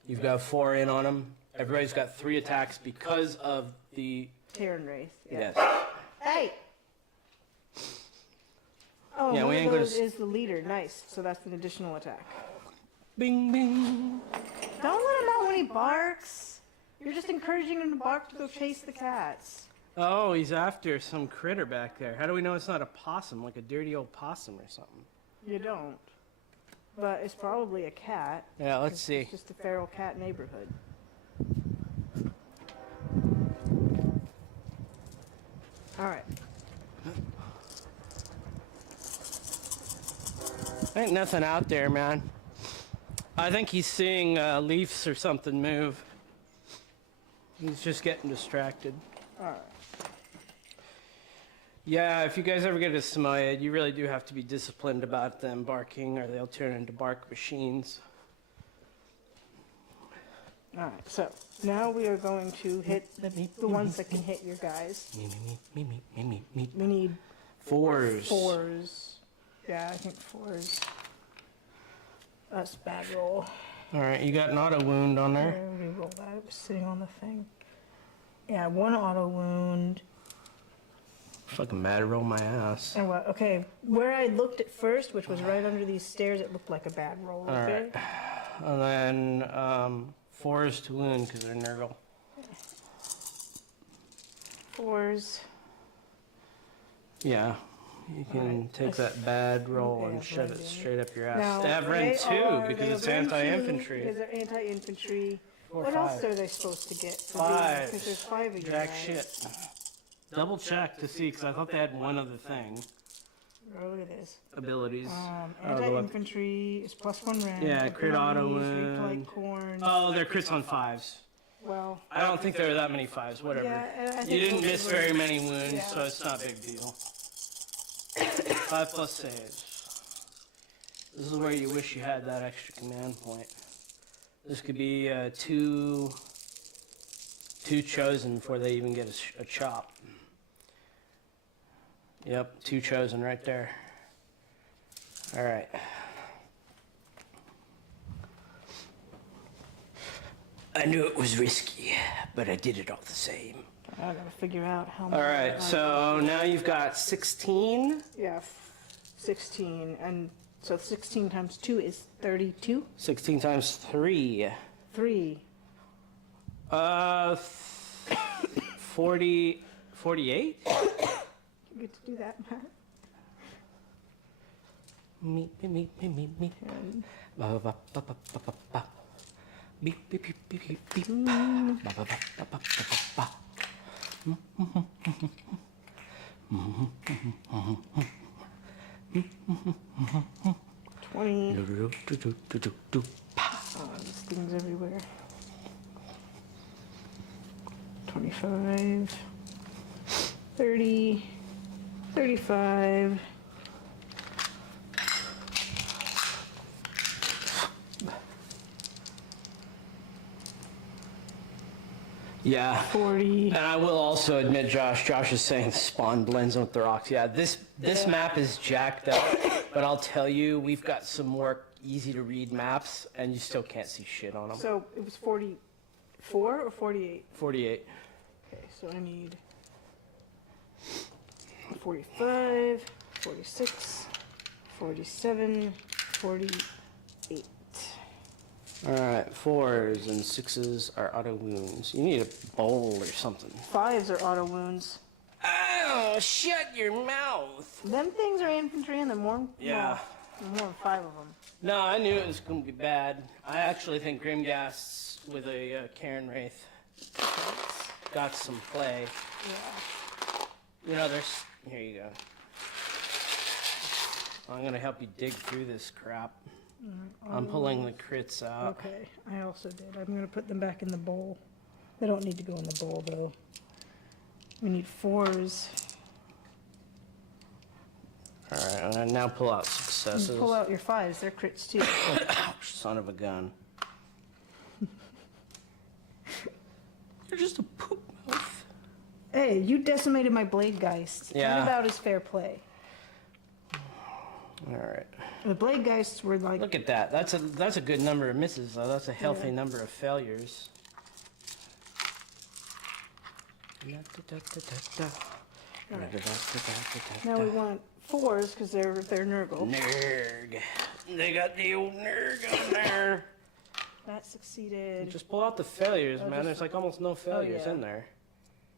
You've got 4 in on him. Everybody's got 3 attacks because of the... Terran Wraith, yeah. Yes. Hey! Oh, Yeah, one we of ain't gonna those is the leader. Nice. So that's an additional attack. Bing, bing. Don't let him out when he barks. You're just encouraging him to bark to go chase the cats. Oh, he's after some critter back there. How do we know it's not a possum, like a dirty old possum or something? You don't. But it's probably a cat. Yeah, let's see. It's just a feral cat neighborhood. Alright. Ain't nothing out there, man. I think he's seeing leaves or something move. He's just getting distracted. Alright. Yeah, if you guys ever get a Samoyed, you really do have to be disciplined about them barking, or they'll turn into bark machines. Alright, so now we are going to hit the ones that can hit your guys. Me. We need 4s. 4s. Yeah, I think 4s. That's bad roll. Alright, you got an auto wound on there. Reroll that. It was sitting on the thing. Yeah, 1 auto wound. Fucking mad roll my ass. And what? Okay, where I looked at first, which was right under these stairs, it looked like a bad roll. Okay. Alright. And then 4s to wound because they're Nurgle. 4s. Yeah. You can take that bad roll and shove it straight up your ass. Now, They have Ren 2 because it's anti-infantry. Because they're anti-infantry. 4 or What 5. else are they supposed to get? For 5. Because there's 5 of you Jack guys. shit. Double check to see, because I thought they had one other thing. Oh, look at this. Abilities. Anti-infantry is +1 round. Yeah, crit auto Abilities, wound. Reap like corn. Oh, they're crits on 5s. Well, I don't think there are that many 5s, whatever. yeah, and I think You didn't those miss were- very many wounds, Yeah. so it's not a big deal. 5 plus saves. This is where you wish you had that extra command point. This could be two chosen before they even get a chop. Yep, 2 chosen right there. All right. I knew it was risky, but I did it all the same. I gotta figure out how much. All right, so now you've got 16. Yeah, 16, and so 16 times 2 is 32? 16 times 3. 3. 48? You get to do that, Matt. Me. And Ba ba ba ba ba ba ba. Beep beep beep beep beep beep. Ba ba ba ba ba ba ba. 20. Do do do do do do. Oh, there's things everywhere. 25. 30. 35. Yeah. 40. And I will also admit, Josh is saying spawn blends with the rocks. Yeah, this map is jacked up, but I'll tell you, we've got some more easy to read maps, and you still can't see shit on them. So it was 44 or 48? 48. Okay, so I need 45, 46, 47, 48. All right, 4s and 6s are auto wounds. You need a bowl or something. 5s are auto wounds. Oh, shut your mouth. Them things are infantry and the more, Yeah. more than 5 of them. No, I knew it was going to be bad. I actually think Grimghast's with a Karen Wraith got some play. Yeah. You know, there's... Here you go. I'm going to help you dig through this crap. I'm pulling the crits out. Okay, I also did. I'm going to put them back in the bowl. They don't need to go in the bowl, though. We need 4s. All right, I'm going to now pull out successes. Pull out your 5s. They're crits, too. Ouch, son of a gun. You're just a poop mouth. Hey, you decimated my Blade Geist. Yeah. What about his fair play? All right. The Blade Geists were like... Look at that. That's a good number of misses, though. That's a healthy Yeah. number of failures. Now we want 4s because they're Nurgle. Nerg. They got the old nerg on there. That succeeded. Just pull out the failures, I'll man. just- There's like almost no failures yeah. in there.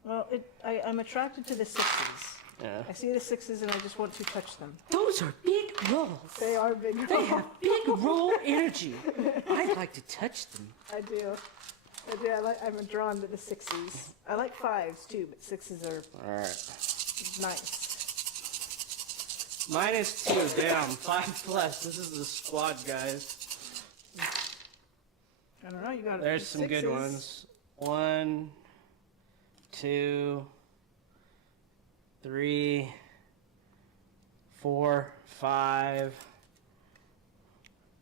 Well, I'm attracted to the 6s. Yeah. I see the 6s and I just want to touch them. Those are big rolls. They are big. They have big roll energy. I'd like to touch them. I do. I'm drawn to the 6s. I like 5s too, but 6s are All right. nice. -2. Damn. 5 plus. This is the squad, guys. I don't know. You got There's some good ones. 1, 2, 3, 4, 5,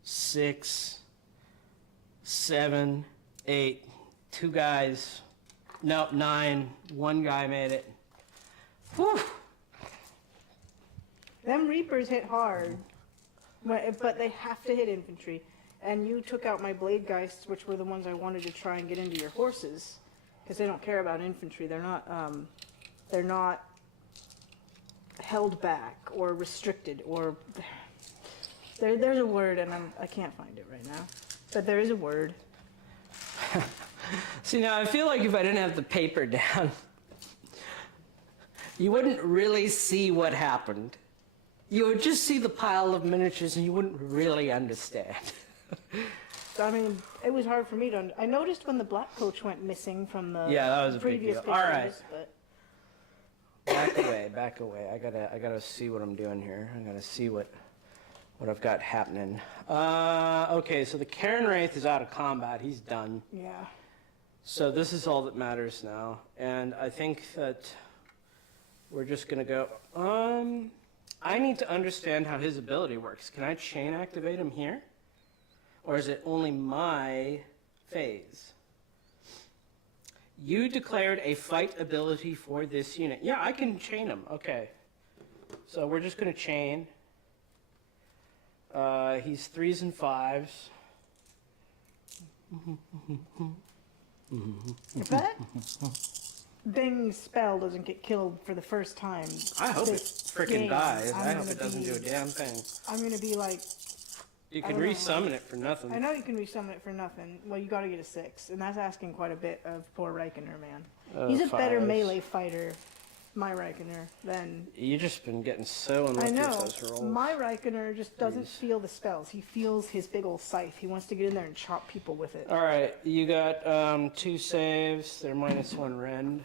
6, 7, 8. 2 guys. Nope, 9. 1 guy made it. Whew. Them Reapers hit hard, but they have to hit infantry. And you took out my Blade Geists, which were the ones I wanted to try and get into your horses, because they don't care about infantry. They're not held back or restricted or there's a word and I can't find it right now, but there is a word. See, now I feel like if I didn't have the paper down, you wouldn't really see what happened. You would just see the pile of miniatures and you wouldn't really understand. I mean, it was hard for me to. I noticed when the black coach went missing from the Yeah, that was a big previous deal. pictures, All right. but Back away. I gotta see what I'm doing here. I gotta see what I've got happening. Okay, so the Karen Wraith is out of combat. He's done. yeah. So this is all that matters now. And I think that we're just gonna go, I need to understand how his ability works. Can I chain activate him here? Or is it only my phase? You declared a fight ability for this unit. Yeah, I can chain him. Okay. So we're just going to chain. He's 3s and 5s. If that Bing spell doesn't get killed for the first time, I hope it this frickin' game, dies. I I'm hope gonna it doesn't be- do a damn thing. I'm gonna be like, You I can don't know. resummon it for nothing. I know you can resummon it for nothing. Well, you gotta get a 6, and that's asking quite a bit of poor Reikener, man. He's a better 5s. melee fighter, my Reikener, than You've just been getting so I unlucky with know. those rolls. My Reikener just doesn't Jeez. feel the spells. He feels his big old scythe. He wants to get in there and chop people with it. All right, you got 2 saves. They're -1 rend.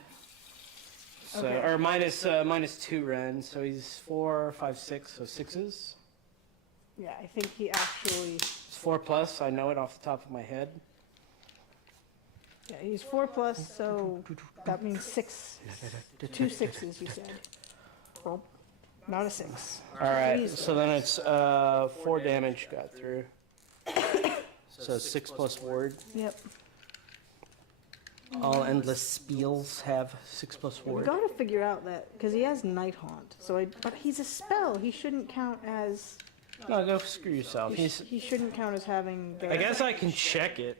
So, Okay. or -2 rend. So he's 4, 5, 6. So 6s. Yeah, I think he actually. It's 4+. I know it off the top of my head. Yeah, he's 4+, so that means 6. 2 6s, you said. Well, not a 6. All right. Please. So then it's 4 damage got through. So 6+ ward. Yep. All endless spiels have 6+ We ward. gotta figure out that because he has Nighthaunt. But he's a spell. He shouldn't count as. No, go screw yourself. He shouldn't count as having. The, I guess I can check it.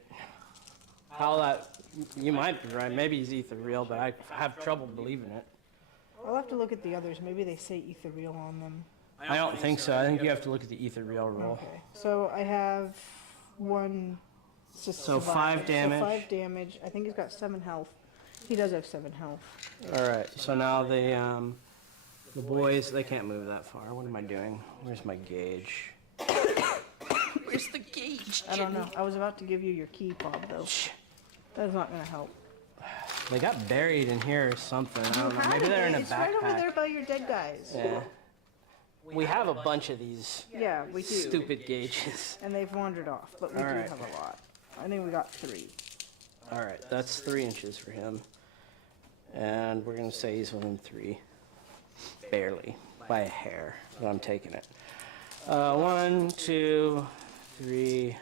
How that? You might be right. Maybe he's ethereal, but I have trouble believing it. I'll have to look at the others. Maybe they say ethereal on them. I don't think so. I think you have to look at the ethereal roll. Okay. So I have 1. So 5 damage. So 5 damage. I think he's got 7 health. He does have 7 health. All right. So now the boys, they can't move that far. What am I doing? Where's my gauge? Where's the gauge? I don't know. I was about to give you your key fob though. That's not gonna help. They got buried in here or something. I don't know. Maybe they're in a It's right over there backpack. by your dead guys. Yeah. We have a bunch of these Yeah, we do. stupid gauges. And they've wandered off, but we do Alright. have a lot. I think we got 3. All right, that's 3 inches for him. And we're going to say he's within 3. Barely. By a hair, but I'm taking it. 1, 2, 3.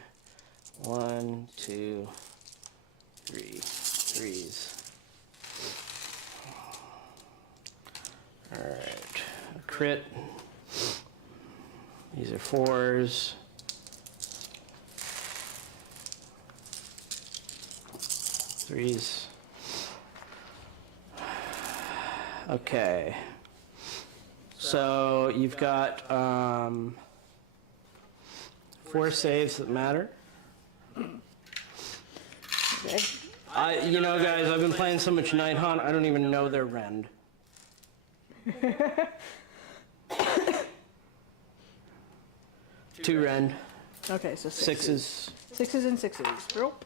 1, 2, 3. 3s. All right. A crit. These are 4s. 3s. Okay. So you've got 4 saves that matter. Okay. You know, guys, I've been playing so much Nighthaunt, I don't even know their rend. Two rend, Okay, so 6s. 6s and 6s. Nope.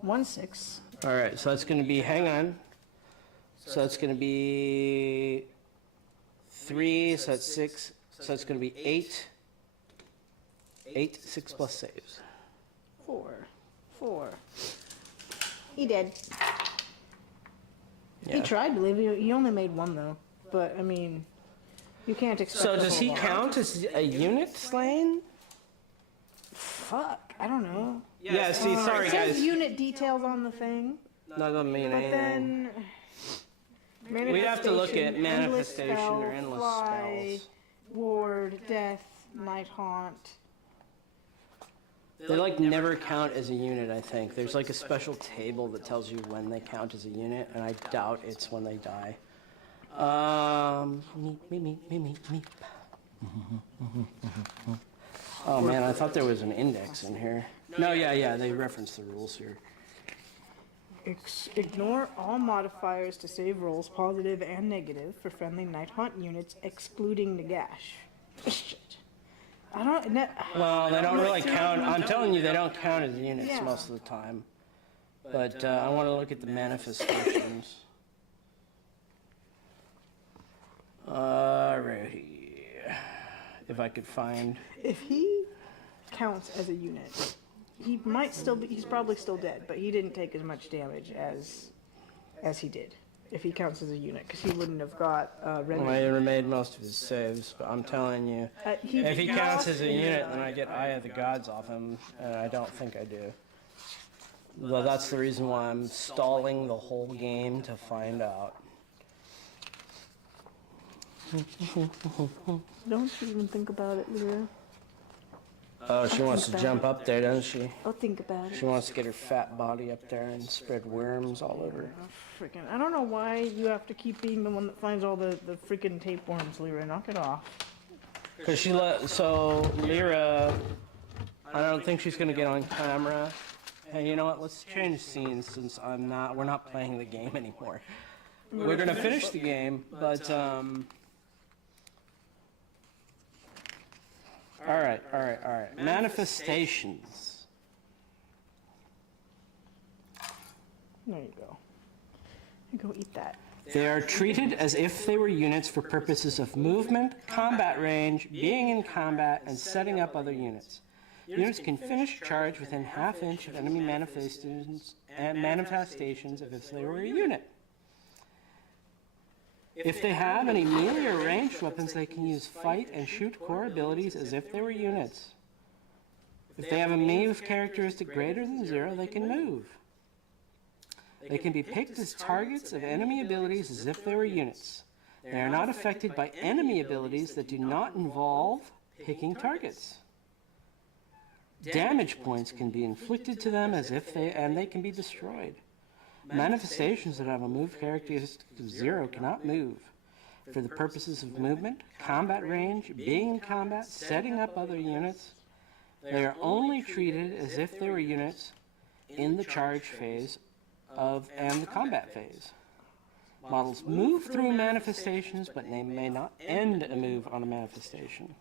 1 6. All right, so that's going to be, hang on. So that's going to be 3, so that's 6. So that's going to be 8. 8, 6+ saves. 4. 4. He did. He Yeah. tried to leave you. He only made 1 though. But I mean, you can't expect. So a does whole he lot. count as a unit slain? Fuck, I don't know. Yeah, see, sorry It says guys. unit details on the thing, That doesn't mean but anything. then. We'd have to look at Endless manifestation spell, or endless fly, spells. Ward, death, Nighthaunt. They like never count as a unit, I think. There's like a special table that tells you when they count as a unit, and I doubt it's when they die. Me. Oh man, I thought there was an index in here. No, yeah, they reference the rules here. Ignore all modifiers to save rolls, positive and negative, for friendly Nighthaunt units, excluding Nagash. I don't. No, Well, they don't really count. I'm telling you, they don't count as units Yeah. most of the time. But I want to look at the manifestations. Alrighty. If I could find. if he counts as a unit, he might still be. He's probably still dead, but he didn't take as much damage as he did. If he counts as a unit, because he wouldn't have got red. Well, he made most of his saves, but I'm telling you, if he counts as a unit, then I get Eye of the Gods off him, and I don't think I do. Well, that's the reason why I'm stalling the whole game to find out. Don't you even think about it, Lyra. Oh, she wants to jump up there, doesn't she? I'll think about it. She wants to get her fat body up there and spread worms all over. Freaking! I don't know why you have to keep being the one that finds all the freaking tapeworms, Lyra. Knock it off. Cause so Lyra, I don't think she's gonna get on camera. Hey, you know what? Let's change scenes since we're not playing the game anymore. We're gonna finish the game, but all right. Manifestations. There you go. You go eat that. They are treated as if they were units for purposes of movement, combat range, being in combat, and setting up other units. Units can finish charge within half-inch of enemy manifestations as if they were a unit. If they have any melee or ranged weapons, they can use fight and shoot core abilities as if they were units. If they have a move characteristic greater than 0, they can move. They can be picked as targets of enemy abilities as if they were units. They are not affected by enemy abilities that do not involve picking targets. Damage points can be inflicted to them and they can be destroyed. Manifestations that have a move characteristic of 0 cannot move. For the purposes of movement, combat range, being in combat, setting up other units, they are only treated as if they were units in the charge phase and the combat phase. Models move through manifestations, but they may not end a move on a manifestation.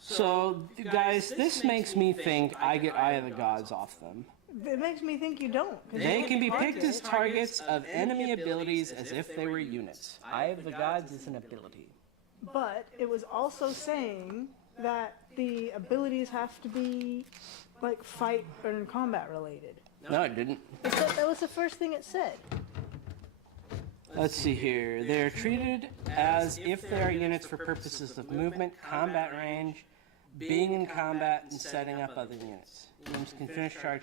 So, guys, this makes me think I get Eye of the Gods off them. It makes me think you don't. They can be picked as targets of enemy abilities as if they were units. Eye of the Gods is an ability. But it was also saying that the abilities have to be like fight or combat related. No, it didn't. That was the first thing it said. Let's see here. They are treated as if they are units for purposes of movement, combat range, being in combat, and setting up other units. Units can finish charge.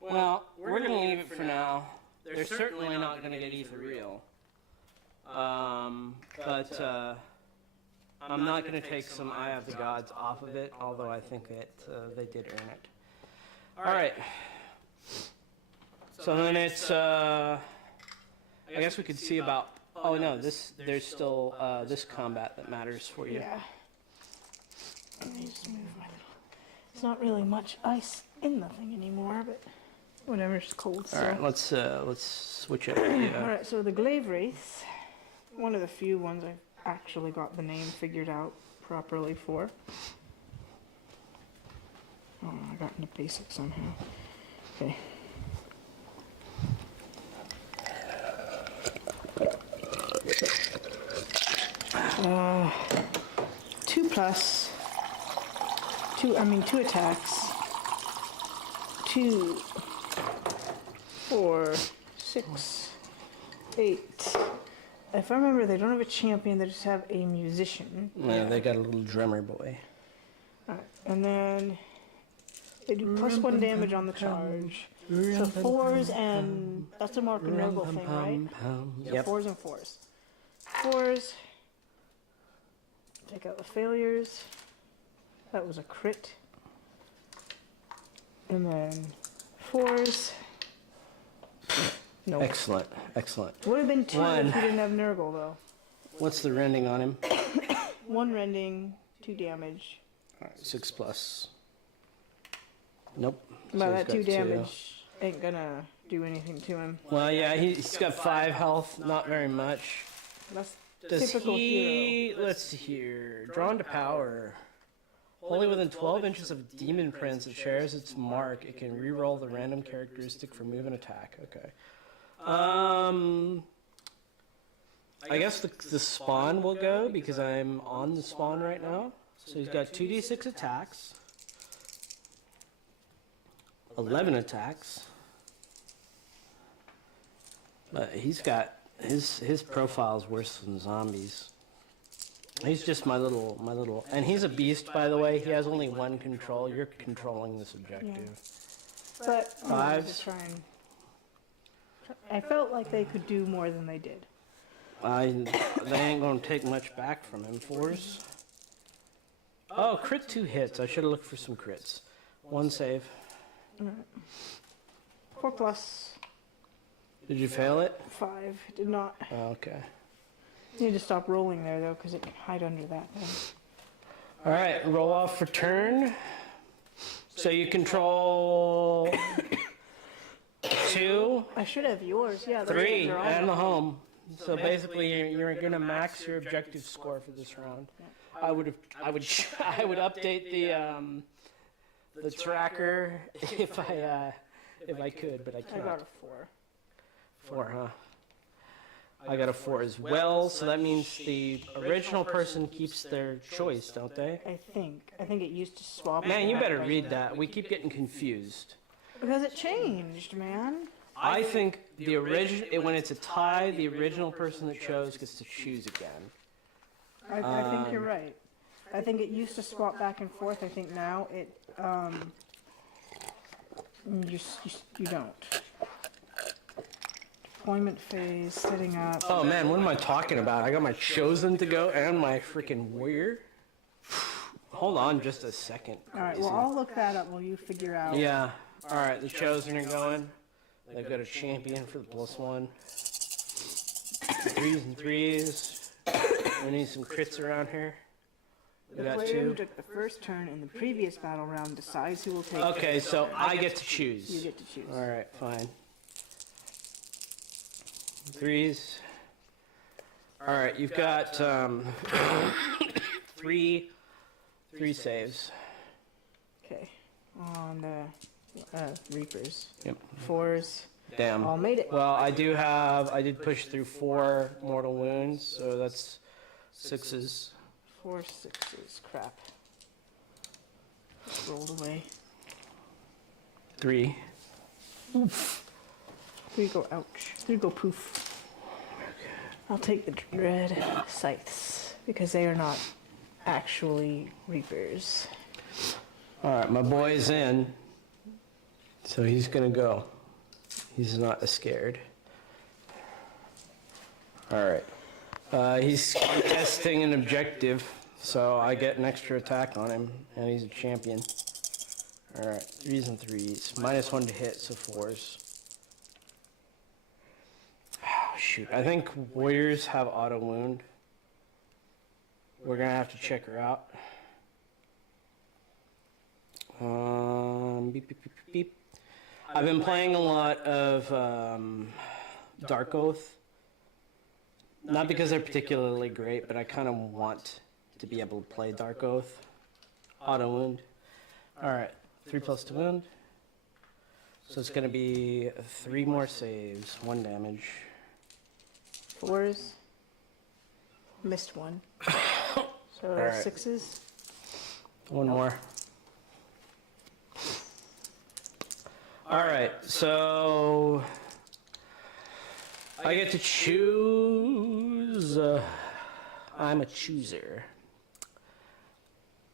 Well, we're going to leave it for now. They're certainly not going to get ethereal. But I'm not going to take some Eye of the Gods off of it, although I think that they did earn it. All right. So then it's, I guess we could see about, oh no, there's still this combat that matters for you. Yeah. Let me just move my little... There's not really much ice in the thing anymore, but whatever, it's cold still. All right, let's switch it. All right, so the Glaive Wraith, one of the few ones I've actually got the name figured out properly for. Oh, I got into basic somehow. Okay. Uh, 2 plus, 2 attacks, 2, 4, 6, 8. If I remember, they don't have a champion, they just have a musician. Yeah, they got a little drummer boy. Alright, and then they do +1 damage on the charge. So 4s and, that's a Mark and Noble thing, right? Yep. 4s and 4s. 4s. Take out the failures. That was a crit. And then 4s. No. Excellent, excellent. Would have been 2 1. if he didn't have Nurgle, though. What's the rending on him? 1 rending, 2 damage. All right, 6 plus. Nope. But So that he's 2 got damage ain't gonna do anything to him. Well, yeah, he's got 5 health, not very much. That's Does typical he? hero. Let's see here. Drawn to power. Only within 12 inches of demon prince, it shares its mark. It can reroll the random characteristic for move and attack. Okay. I guess the spawn will go because I'm on the spawn right now. So he's got 2d6 attacks, 11 attacks, but he's got his profile's worse than zombies. He's just my little, and he's a beast, by the way. He has only one control. You're controlling this objective. But Fives. I felt like they could do more than they did. They ain't gonna take much back from him. Fours. Oh, crit 2 hits. I should have looked for some crits. 1 save. 4+. Did you fail it? 5. Did not. Oh, okay. Need to stop rolling there though, because it can hide under that thing. All right, roll off for turn. So you control 2, I should have yours. Yeah. those 3, things are all and the mine. home. So basically, you're gonna max your objective score for this round. I would update the tracker if I could, but I I can't. got a 4. 4, huh? I got a 4 as well, so that means the original person keeps their choice, don't they? I think it used to swap. Man, you better read that. We keep getting confused. Because it changed, man. I think the when it's a tie, the original person that chose gets to choose again. I think you're right. I think it used to swap back and forth. I think now it you don't. Deployment phase, setting up. Oh man, what am I talking about? I got my chosen to go and my freaking warrior. Hold on just a second. All right. Well, I'll look that up while you figure out. Yeah. All right, the chosen are going. They've got a champion for the +1. 3s and 3s. We need some crits around here. We The got player who 2. took the first turn in the previous battle round decides who will take. Okay, so I get to You choose. get to choose. All right, fine. 3s. All right, you've got 3 saves. Okay. On the Reapers. Yep. 4s. Damn. All made it. Well, I did push through 4 mortal wounds, so that's 6s. 4 6s. Crap. Rolled away. 3. 3 go ouch. 3 go poof. I'll take the dread scythes because they are not actually Reapers. All right, my boy's in, so he's gonna go. He's not scared. All right, he's contesting an objective, so I get an extra attack on him, and he's a champion. All right, 3s and 3s, -1 to hit, so 4s. Oh, shoot, I think warriors have auto wound. We're gonna have to check her out. Beep, beep, beep, beep. I've been playing a lot of Dark Oath. Not because they're particularly great, but I kind of want to be able to play Dark Oath. Auto wound. Alright, 3+ to wound. So it's going to be 3 more saves, 1 damage. 4s. Missed one. So All right. 6s. 1 more. Alright, so I get to choose. I'm a chooser.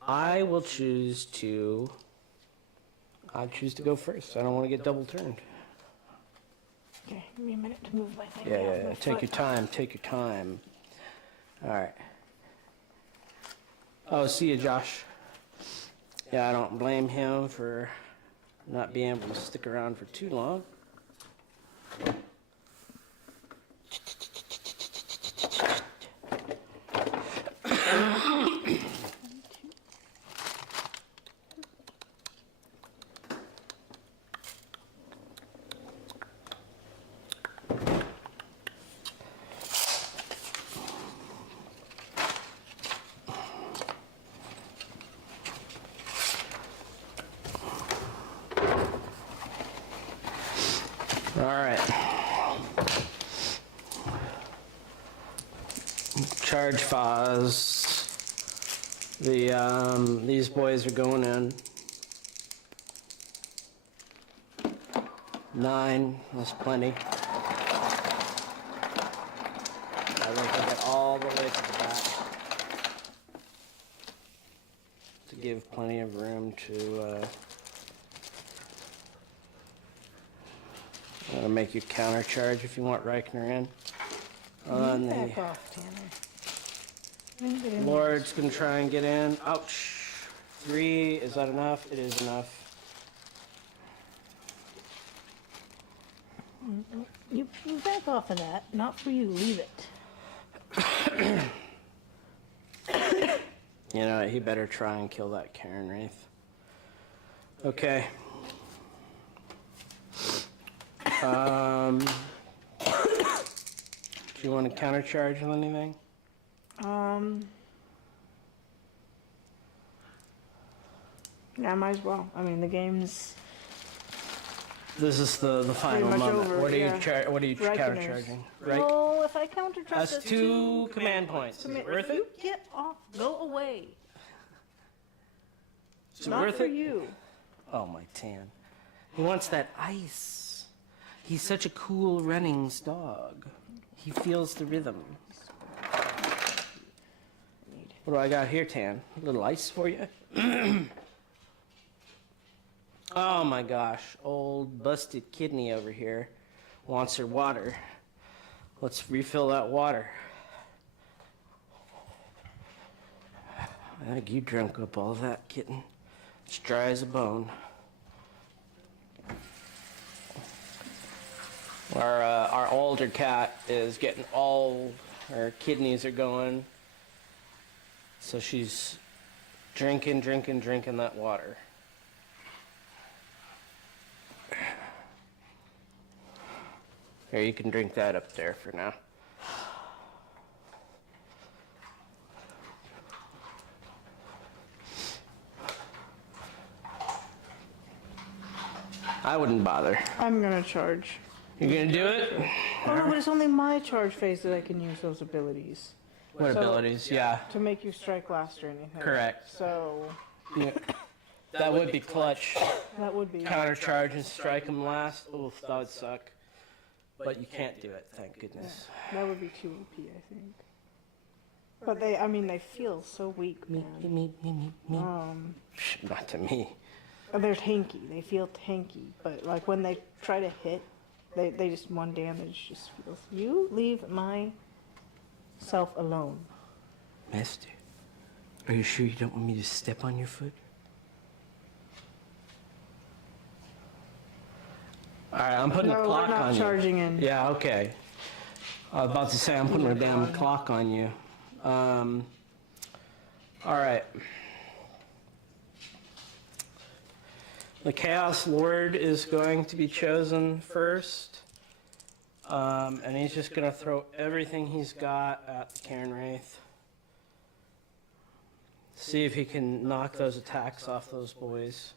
I choose to go first. I don't want to get double turned. Okay, give me a minute to move my thing. Yeah, off yeah, my yeah. Take foot. your time. Take your time. All right. Oh, see you, Josh. Yeah, I don't blame him for not being able to stick around for too long. Alright. Charge Foz. These boys are going in. 9, that's plenty. I think I get all the way to the back to give plenty of room to make you countercharge if you want Reichner in. On the Back off, Tanner. Get in there. Lord's gonna try and get in. Ouch. 3, is that enough? It is enough. You back off of that. Not for you. Leave it. You know, he better try and kill that Karen Wraith. Okay. Do you want to countercharge with anything? Yeah, might as well. I mean, the game's This is the final much moment. over, What are yeah. what are you Reichner's. countercharging? Right. Oh, if I countercharge, That's 2 command points. Is it worth You it? get off. Go away. Is it Not worth for it? you. Oh my tan. He wants that ice. He's such a cool Runnings dog. He feels the rhythm. What do I got here, Tan? A little ice for you? Oh my gosh, old busted kidney over here wants her water. Let's refill that water. I think you drank up all that, kitten. It's dry as a bone. Our older cat is getting all her kidneys are going, so she's drinking that water. Here, you can drink that up there for now. I wouldn't bother. I'm gonna charge. You're gonna do it? Oh no, but it's only my charge phase that I can use those abilities What So- abilities? Yeah, to make you strike last or anything. correct. So Yeah. That would be clutch. that would be. Countercharge and strike him last. Oof, that would suck. But you can't do it, thank goodness. That would be too OP, I think. But they feel so weak, man. Me. Not to me. They're tanky. They feel tanky, but like when they try to hit, they just one damage just feels. You leave myself alone. Master, are you sure you don't want me to step on your foot? Alright, I'm putting a No, clock we're not on charging you. in. Yeah, okay. I was about to say I'm putting a damn clock on you. Alright. The Chaos Lord is going to be chosen first. And he's just going to throw everything he's got at the Cairn Wraith. See if he can knock those attacks off those boys.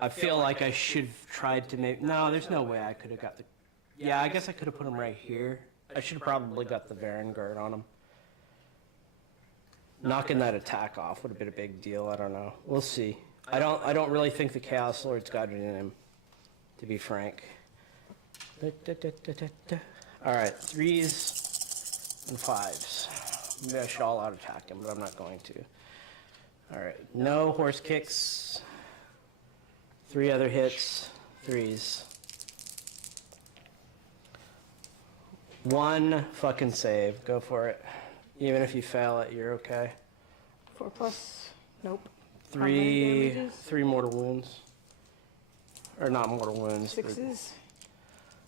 I feel like I should have tried to make... No, there's no way I could have got the... Yeah, I guess I could have put him right here. I should have probably got the Varangard on him. Knocking that attack off would have been a big deal. I don't know. We'll see. I don't really think the Chaos Lord's got it in him, to be frank. Alright, 3s and 5s. Maybe I should all out attack him, but I'm not going to. Alright, no horse kicks. 3 other hits, 3s. 1 fucking save. Go for it. Even if you fail it, you're okay. 4+. Nope. How many 3 damages? mortal wounds. Or not mortal wounds. but- 6s.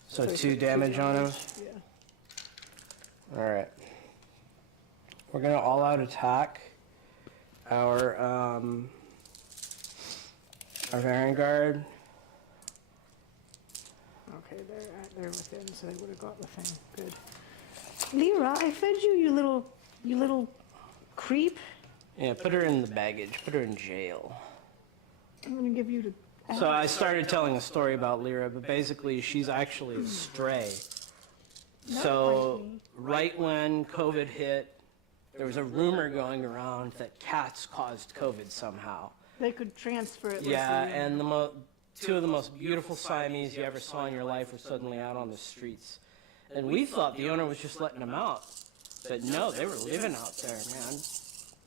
So So 2 damage on him. Yeah. Alright. We're gonna all out attack our Vanguard. Okay, they're within, so they would have got the thing. Good. Lyra, I fed you, you little creep. Yeah, put her in the baggage. Put her in jail. I'm gonna give you to So I started telling a story about Lyra, but basically she's actually a stray. Not So quite me. right when COVID hit, there was a rumor going around that cats caused COVID somehow. They could transfer it. Yeah, and two of the most beautiful Siamese you ever saw in your life were suddenly out on the streets. And we thought the owner was just letting them out. But no, they were living out there, man.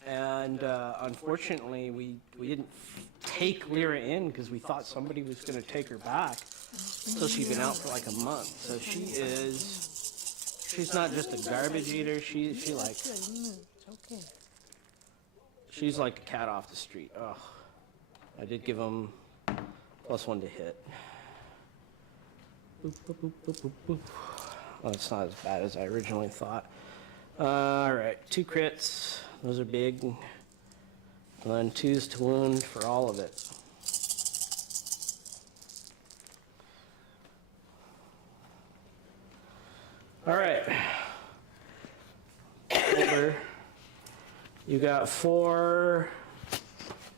And unfortunately, we didn't take Lyra in because we thought somebody was going to take her back. So she'd been out for like a month. So she's not just a garbage eater. She's like a cat off the street. Ugh. I did give him +1 to hit. Boop, boop, boop, boop, boop, boop. Well, it's not as bad as I originally thought. Alright, 2 crits. Those are big. And then 2s to wound for all of it. Alright. Over. You got 4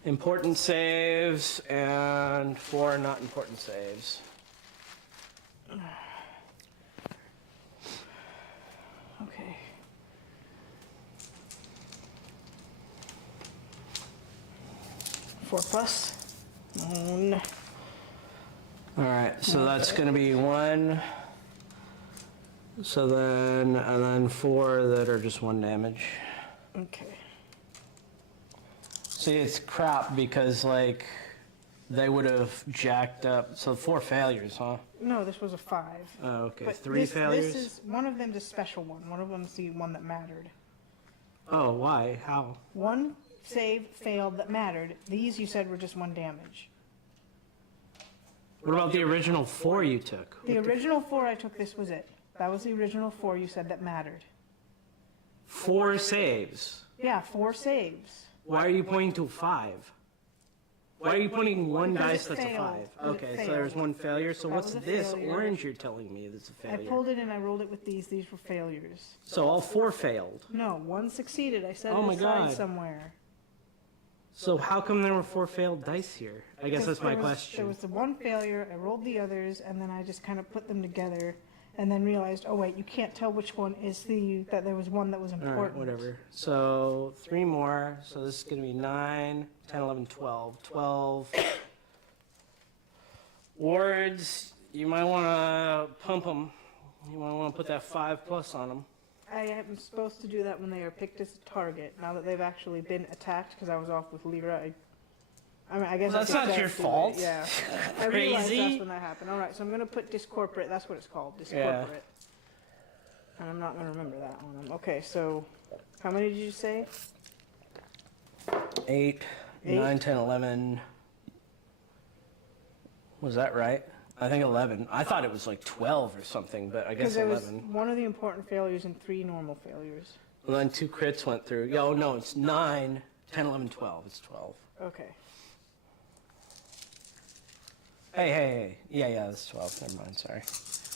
important saves and 4 not important saves. Okay. Four plus. Moan. Alright, so that's gonna be 1. So then, and then 4 that are just 1 damage. Okay. See, it's crap because, like, they would have jacked up. So 4 failures, huh? No, this was a 5. Oh, okay. But 3 failures? This is one of them's a special one. One of them's the one that mattered. Oh, why? How? One save failed that mattered. These you said were just 1 damage. What about the original 4 you took? The original 4 I took, this was it. That was the original 4 you said that mattered. 4 saves. Yeah, 4 saves. Why are you pointing to 5? Why are you pointing 1 Because dice it that's a 5? failed. Because it Okay, so there's failed. 1 failure. So That what's was a this failure. orange you're telling me that's a I failure? pulled it and I rolled it with these. These were failures. So all 4 failed. No, 1 succeeded. I said Oh it my aside God. somewhere. So how come there were 4 failed dice here? I guess that's my There question. was the 1 failure, I rolled the others, and then I just kind of put them together, and then realized, oh wait, you can't tell which one is that there was one that was All important. right, whatever. So 3 more. So this is going to be 9, 10, 11, 12. 12 wards. You might want to pump them. You might want to put that 5+ on them. I am supposed to do that when they are picked as a target. Now that they've actually been attacked, because I was off with Lyra, I mean, I guess Well, I that's could not just your do it. fault. Yeah, I realized Crazy. that's when that happened. All right, so I'm going to put discorporate. That's what it's called, discorporate. And I'm not going to remember that one. Okay, so how many did you say? 8, 9, 10, 11. Was that right? I think 11. I thought it was like 12 or something, but I guess Because there was 11. one of the important failures and 3 normal failures. And then 2 crits went through. Oh, no, it's 9, 10, 11, 12. It's 12. Okay. Hey. Yeah, that's 12. Never mind, sorry.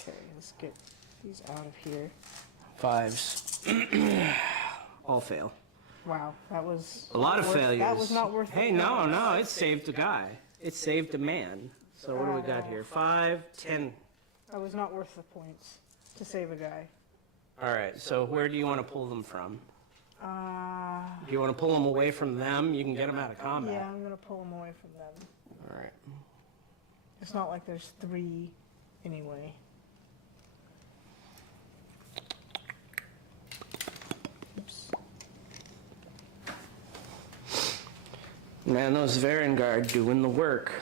Okay, let's get these out of here. 5s. All fail. Wow, that was A lot of worth- failures. That was not worth Hey, it. no, it saved a guy. It saved a man. So what do we got here? 5, 10. That was not worth the points to save a guy. All right, so where do you want to pull them from? Uh, Do you want to pull them away from them? You can get them out of combat. yeah, I'm gonna pull them away from them. All right. It's not like there's 3 anyway. Oops. Man, those Varengard doing the work.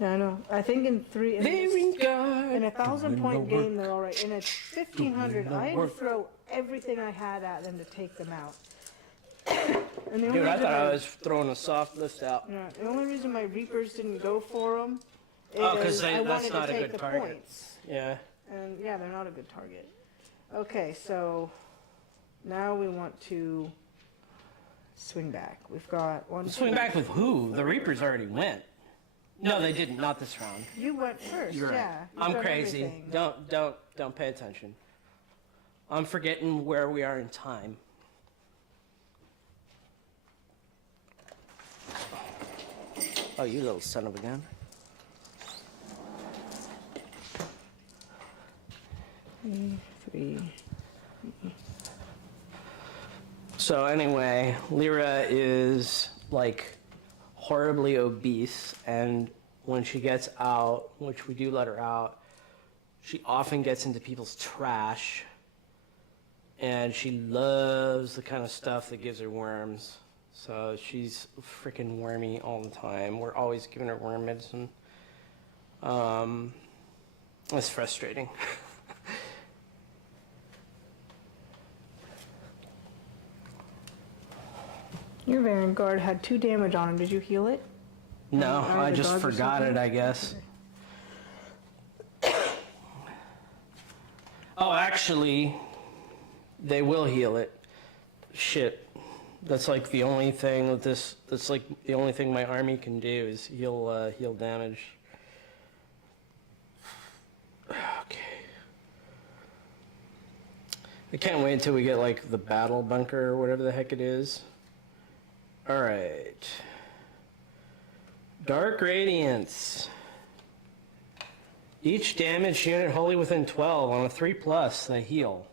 Yeah, I know. I think in 3 Varengard. in a 1,000-point doing the game, they're all right. In a 1,500, I had to throw everything I had at them to take them out. And the only Dude, I reason thought I was throwing a soft list out. Yeah, the only reason my Reapers didn't go for them is Oh, 'cause I that's wanted not to a take good the target. points. Yeah. And yeah, they're not a good target. Okay, so now we want to swing back. We've got one. Swing back with who? The Reapers already went. No, they didn't. Not this round. You went first. You're right. Yeah. you've I'm done crazy. everything. Don't pay attention. I'm forgetting where we are in time. Oh, you little son of a gun. 3. So anyway, Lyra is like horribly obese, and when she gets out, which we do let her out, she often gets into people's trash, and she loves the kind of stuff that gives her worms. So she's freaking wormy all the time. We're always giving her worm medicine. It's frustrating. Your Vanguard had 2 damage on him. Did you heal it? No, Or I the just dog or forgot it, something? I guess. Oh, actually, they will heal it. Shit. That's like the only thing with this, that's like the only thing my army can do is heal damage. Okay. I can't wait until we get like the battle bunker or whatever the heck it is. Alright. Dark Radiance. Each damaged unit wholly within 12 on a 3+, they heal.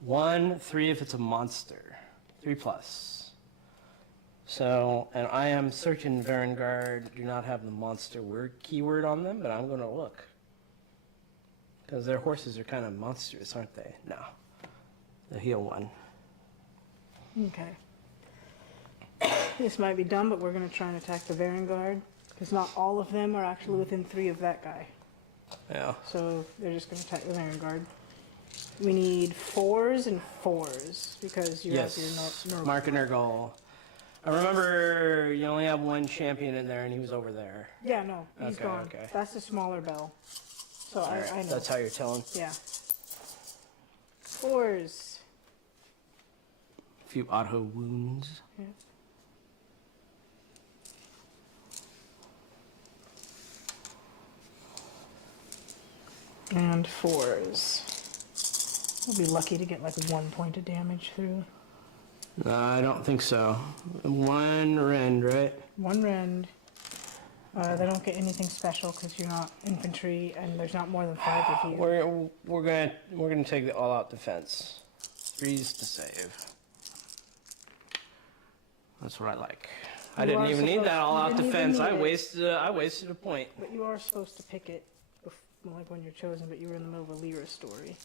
1, 3 if it's a monster. 3+. So, and I am certain Vanguard do not have the monster word keyword on them, but I'm going to look. Because their horses are kind of monstrous, aren't they? No. They heal 1. Okay. This might be dumb, but we're going to try and attack the Vanguard. Because not all of them are actually within 3 of that guy. Yeah. So they're just going to attack the Vanguard. We need 4s and 4s. Because you have your no Marking our goal. I remember you only have 1 champion in there, and he was over there. Yeah, no, he's Okay, gone. okay. That's the smaller bell. So Alright, I know. that's how you're telling. Yeah. 4s. A few auto wounds. Yeah. And 4s. We'll be lucky to get like 1 point of damage through. No, I don't think so. 1 rend, right? 1 rend. They don't get anything special because you're not infantry, and there's not more than 5 of you. We're gonna take the all-out defense. 3s to save. That's what I like. I You didn't are even need that supposed- all-out you didn't even defense. need it. I wasted a point. But you are supposed to pick it, like when you're chosen. But you were in the middle of a Lyra story.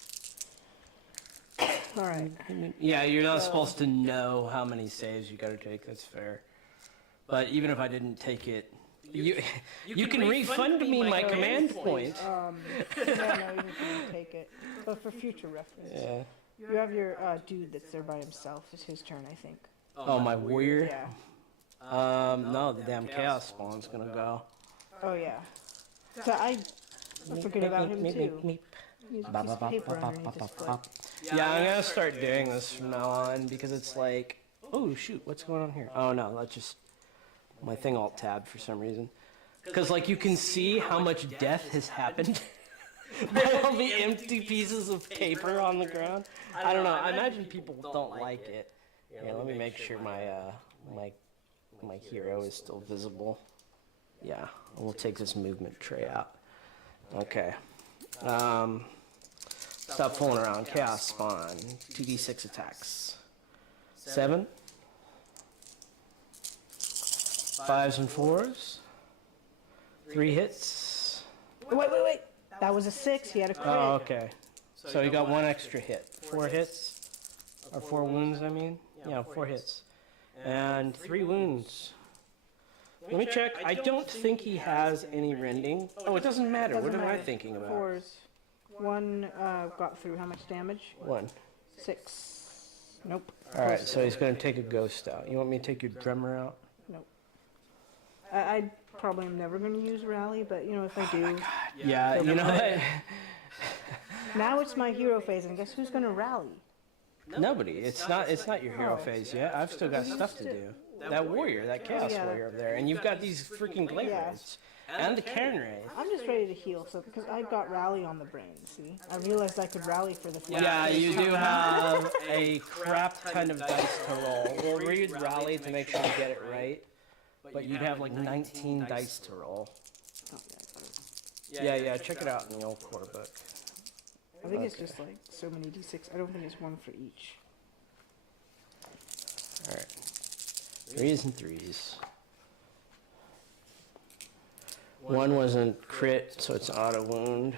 All right. Yeah, you're not supposed to know how many saves you gotta take. That's fair. But even if I didn't take it, you can refund me my command points. Yeah, no, you can take it. But for future reference. Yeah. You have your dude that's there by himself. It's his turn, I think. Oh, my warrior. Yeah. No, the damn chaos spawn's gonna go. Oh yeah. So I forget about him too. He's a piece of paper underneath his foot. Yeah, I'm gonna start doing this from now on because it's like, oh shoot, what's going on here? Oh no, that's just my thing alt tabbed for some reason. Because like you can see how much death has happened by all the empty pieces of paper on the ground. I don't know. I imagine people don't like it. Yeah, let me make sure my hero is still visible. Yeah, we'll take this movement tray out. Okay. Stop fooling around. Chaos spawn. 2d6 attacks. 7. 5s and 4s. 3 hits. Wait. That was a 6. He had a crit. Oh, okay. So he got 1 extra hit. 4 hits. Or 4 wounds, I mean. Yeah, 4 hits. And 3 wounds. Let me check. I don't think he has any rending. Oh, it doesn't matter. What am I thinking about? 4s. 1 got through. How much damage? 1. 6. Nope. Alright, so he's going to take a ghost out. You want me to take your drummer out? Nope. I probably am never going to use rally, but you know if I do. Yeah, you know what? Now it's my hero phase, and guess who's going to rally? Nobody. It's not your hero phase yet. I've still got stuff to do. That warrior, that chaos Yeah. warrior over there, and you've got these freaking glaive Yeah. wraiths and the Cairn wraith. I'm just ready to heal, so because I've got rally on the brain. See, I realized I could rally for the. Yeah, you do have a crap ton of dice to roll. We'll read rally to make sure you get it right, but you'd have like 19 dice to roll. Oh, yeah, I got it. Yeah, check it out in the old core book. I think it's Okay. just like so many d6. I don't think it's one for each. Alright. 3s and 3s. One wasn't crit, so it's auto wound.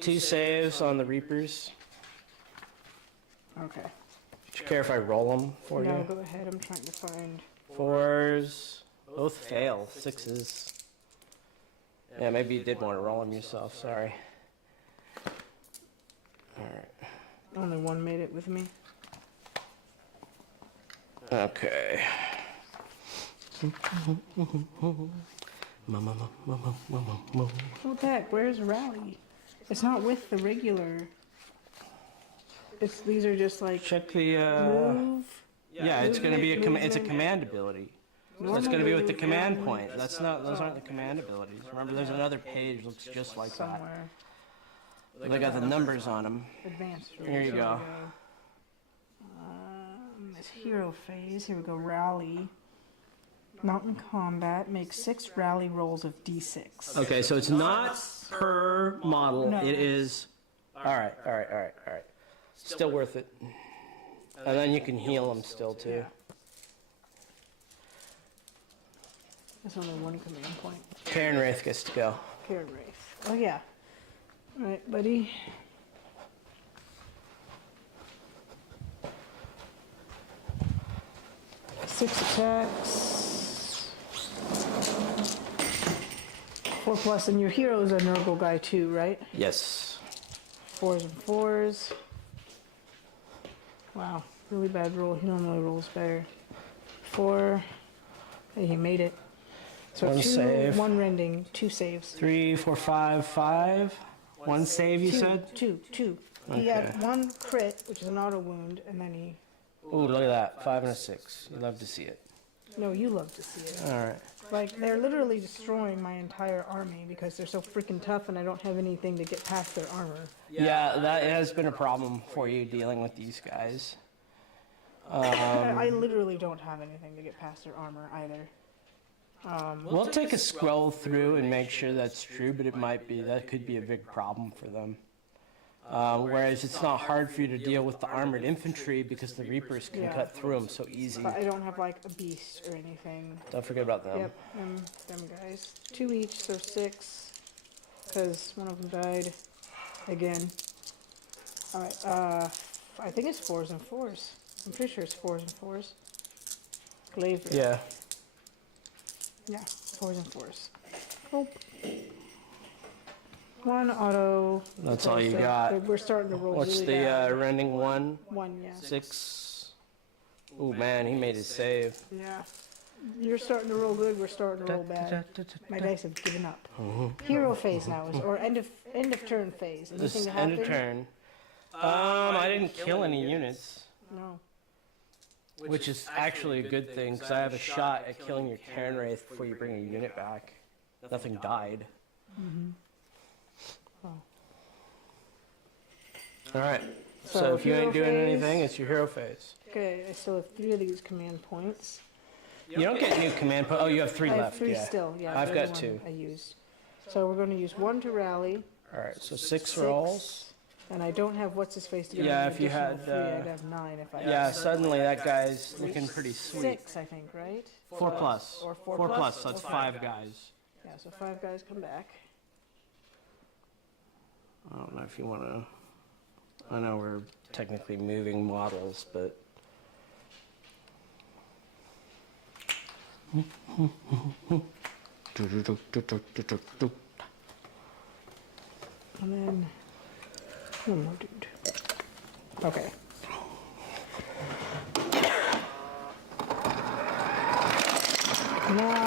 2 saves on the Reapers. Okay. Do you care if I roll them for No, you? go ahead. I'm trying to find. 4s. Both fail. 6s. Yeah, maybe you did want to roll them yourself. Sorry. Alright. Only one made it with me. Okay. Hold back. Where's Rally? It's not with the regular. These are just like Check the. move. Yeah, it's going to be it's a command ability. So it's going to be with the command point. That's not. Those aren't the command abilities. Remember, there's another page that looks just like that. Somewhere. They got the numbers on them. Advanced. Here you go. This hero phase. Here we go. Rally. Mountain combat. Make 6 rally rolls of d6. Okay, so it's not per model. No. It is. All right. Still worth it. And then you can heal them still too. Yeah. There's only one command point. Karen Wraith gets to go. Karen Wraith. Oh yeah. All right, buddy. Six attacks. 4+, and your hero is a Nurgle guy too, right? Yes. 4s and 4s. Wow, really bad roll. He normally rolls better. 4. Hey, he made it. So One 2, save. 1 rending, 2 saves. 3, 4, 5, 5. One save, you said? Two. He had 1 crit, which is an auto wound, and then he... Ooh, look at that. 5 and a 6. You love to see it. No, you love to see it. All right. Like, they're literally destroying my entire army because they're so freaking tough and I don't have anything to get past their armor. Yeah, that has been a problem for you dealing with these guys. I literally don't have anything to get past their armor either. We'll take a scroll through and make sure that's true, but it might be. That could be a big problem for them. Whereas it's not hard for you to deal with the armored infantry because the Reapers can Yeah. cut through them so easy. But I don't have, like, a beast or anything. Don't forget about them. Yep, them guys. 2 each, so 6. Because one of them died again. Alright, I think it's 4s and 4s. I'm pretty sure it's 4s and 4s. Glaive. Yeah. Yeah, 4s and 4s. Oh. 1 auto. That's all you So got. we're starting to roll What's really the bad. rending 1? 1, yeah. 6. Ooh, man, he made his save. Yeah. You're starting to roll good, we're starting to roll bad. My dice have given up. Hero phase now, or end of turn phase. Anything This to end happen? of turn. I didn't kill any units, No. which is actually a good thing because I have a shot at killing your Karen Wraith before you bring a unit back. Nothing died. Oh. All right. So So if you hero ain't doing phase. anything, it's your hero phase. Okay, I still have 3 of these command points. You don't get new command Oh, you have 3 I have left. 3 Yeah. still, yeah. I've the got other 2. one I used. So we're going to use 1 to rally. All right. So 6 6, rolls. And I don't have what's his face to give Yeah, me an if you additional had, 3. I'd have 9 if I Yeah. Suddenly that guy's looking pretty sweet. 6, I think, right? 4 plus. Or 4 4 plus? plus. So that's 5 guys. Yeah, so 5 guys come back. I don't know if you want to. I know we're technically moving models, but. And then one more dude. Okay. Now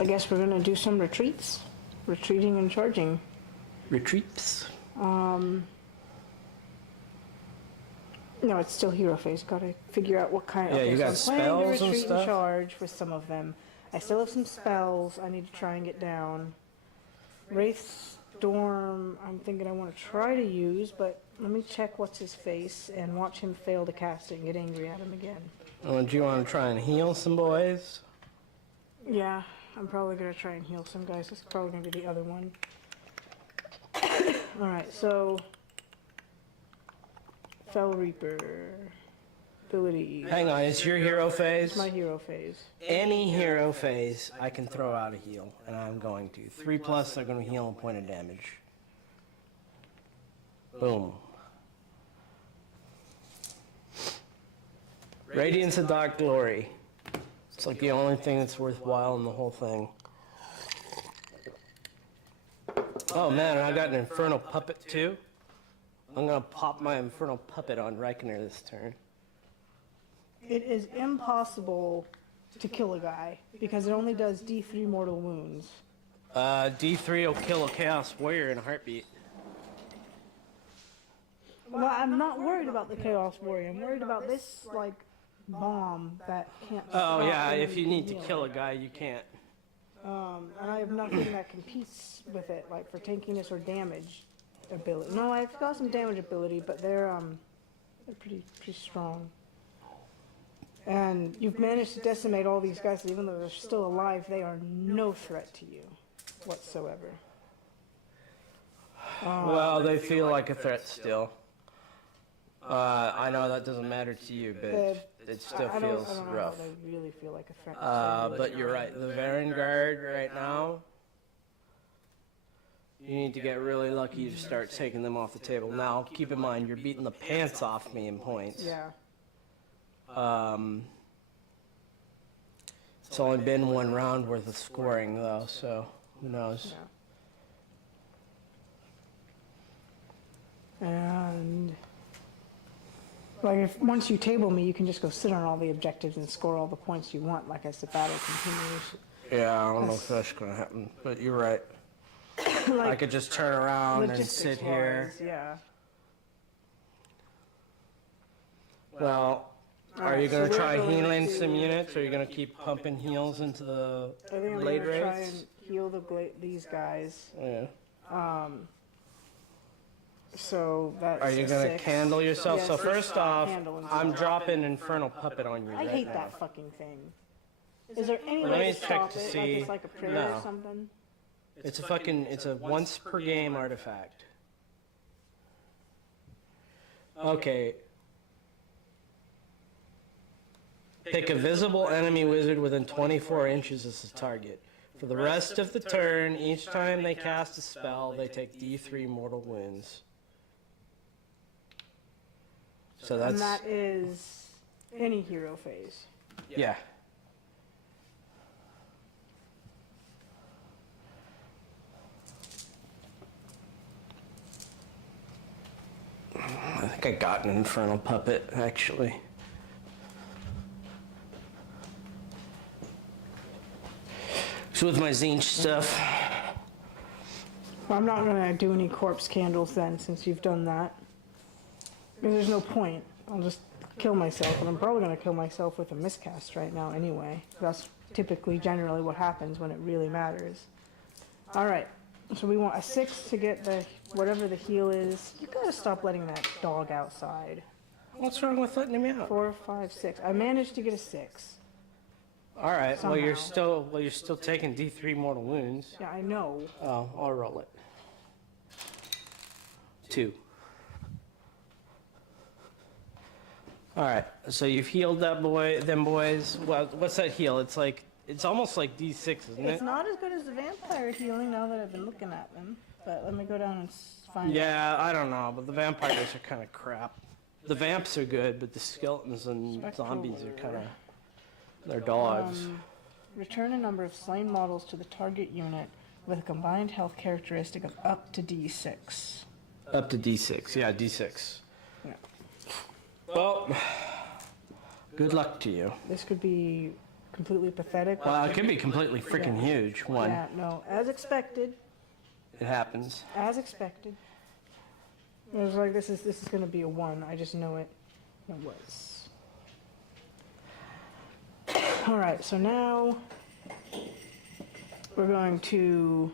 I guess we're gonna do some retreats. Retreating and charging. Retreats. No, it's still hero phase. Gotta figure out what kind. Yeah, Okay, you so got I'm planning to spells and retreat stuff? and charge with some of them. I still have some spells I need to try and get down. Wraith Storm, I'm thinking I want to try to use, but let me check what's his face and watch him fail to cast it and get angry at him again. Oh, do you want to try and heal some boys? Yeah, I'm probably gonna try and heal some guys. This is probably gonna be the other one. Alright, so Fell Reaper. Ability. Hang on, it's your hero phase? It's my hero phase. Any hero phase, I can throw out a heal, and I'm going to. 3+, they're going to heal a point of damage. Boom. Radiance of Dark Glory. It's like the only thing that's worthwhile in the whole thing. Oh man, and I got an Infernal Puppet too. I'm going to pop my Infernal Puppet on Reichner this turn. It is impossible to kill a guy because it only does D3 mortal wounds. D3 will kill a Chaos Warrior in a heartbeat. Well, I'm not worried about the Chaos Warrior. I'm worried about this, like, bomb that can't Oh stop yeah, when if you need to heal. kill a guy, you can't. And I have nothing that competes with it, like for tankiness or damage ability. No, I've got some damage ability, but they're pretty strong. And you've managed to decimate all these guys, so even though they're still alive, they are no threat to you whatsoever. Well, they feel like a threat still. I know that doesn't matter to you, but it still I feels don't know rough. how they really feel like a threat. But you're right, the Vanguard right now, you need to get really lucky to start taking them off the table. Now, keep in mind, you're beating the pants off me in points. Yeah. It's only been one round worth of scoring, though, so who knows? Yeah. And like if once you table me, you can just go sit on all the objectives and score all the points you want, like as the battle continues. Yeah, I don't know if that's gonna happen, but you're right. I could just turn around and sit here. Yeah. Well, are you so gonna we're try going healing to- some units, or are you gonna keep pumping heals into the I think I'm blade gonna try rates? and heal these guys. Yeah. So that's Are you a gonna 6. candle yourself? Yeah, So first off, candle and I'm stuff. dropping Infernal Puppet on you I right hate now. that fucking thing. Is there any Let way me to check stop to it? Like see. it's like a prayer No. or something? It's a once per game artifact. Okay. Pick a visible enemy wizard within 24 inches as the target. For the rest of the turn, each time they cast a spell, they take D3 mortal wounds. So And that's... that is any hero phase. Yeah. I think I got an Infernal Puppet, actually. So with my Zinch stuff. Well, I'm not gonna do any corpse candles then, since you've done that. Because there's no point. I'll just kill myself, and I'm probably gonna kill myself with a miscast right now anyway. That's typically generally what happens when it really matters. Alright, so we want a 6 to get the whatever the heal is. You gotta stop letting that dog outside. What's wrong with letting him out? 4, 5, 6. I managed to get a 6. All right. Well, you're Somehow. still taking D3 mortal wounds. Yeah, I know. Oh, I'll roll it. 2. All right. So you've healed them boys. Well, what's that heal? It's almost like D6, isn't it? It's not as good as the vampire healing now that I've been looking at them. But let me go down and find out. Yeah, I don't know, but the vampires are kind of crap. The vamps are good, but the skeletons and Spectral zombies are Warrior. kind of... They're dogs. Return a number of slain models to the target unit with a combined health characteristic of up to D6. Up to D6. Yeah, D6. Yeah. Well, good luck to you. This could be completely pathetic. Well, it could be completely freaking huge. One. Yeah, no, as expected. It happens. As expected. It was like this is going to be a 1. I just know it. It was. All right, so now we're going to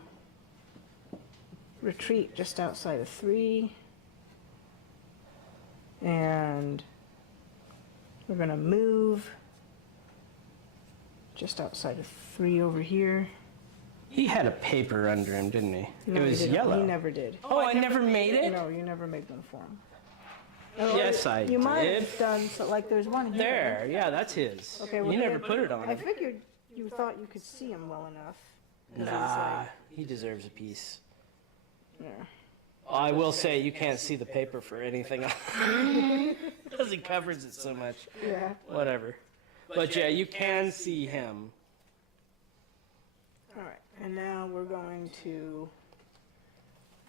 retreat just outside of 3. And we're going to move just outside of 3 over here. He had a paper under him, didn't he? No, it was he didn't. yellow. He never did. Oh, I never made it? No, you never made one for him. Yes, I You might did. have done, so like there's one here. There, yeah, that's his. Okay, well, you never then- put it on I him. figured you thought you could see him well enough. 'Cause it's Nah, like- he deserves a piece. yeah. I will say you can't see the paper for anything else. Because he covers it so much. Yeah. Whatever. But yeah, you can see him. All right, and now we're going to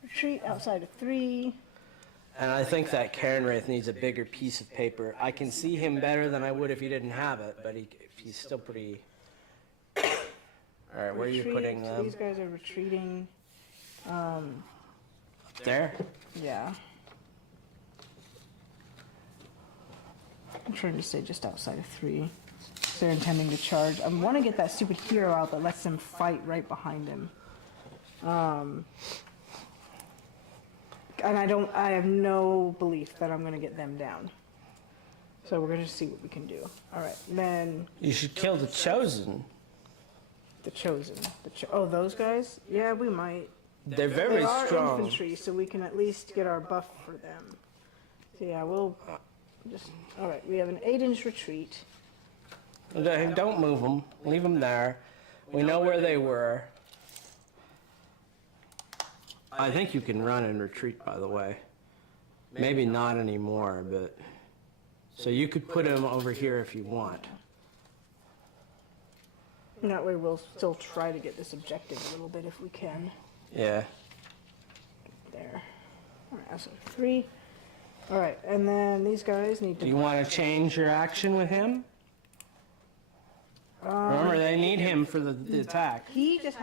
retreat outside of 3. And I think that Karen Wraith needs a bigger piece of paper. I can see him better than I would if he didn't have it, but he's still pretty... Alright, where are you Retreat, putting so them? these guys are retreating. There? Yeah. I'm trying to stay just outside of 3. So they're intending to charge. I want to get that stupid hero out that lets them fight right behind him. And I have no belief that I'm going to get them down. So we're going to see what we can do. All right, then You should kill the Chosen. the Chosen. Oh, those guys? Yeah, we might. They're very They are strong. infantry, so we can at least get our buff for them. So yeah, we'll just... All right, we have an 8-inch retreat. Don't move them. Leave them there. We know where they were. I think you can run and retreat, by the way. Maybe not anymore, but... So you could put him over here if you want. And that way we'll still try to get this objective a little bit if we can. Yeah. There. All right, so 3. All right, and then these guys need Do to... you want to change your action with him? Remember, they need him for the attack. They just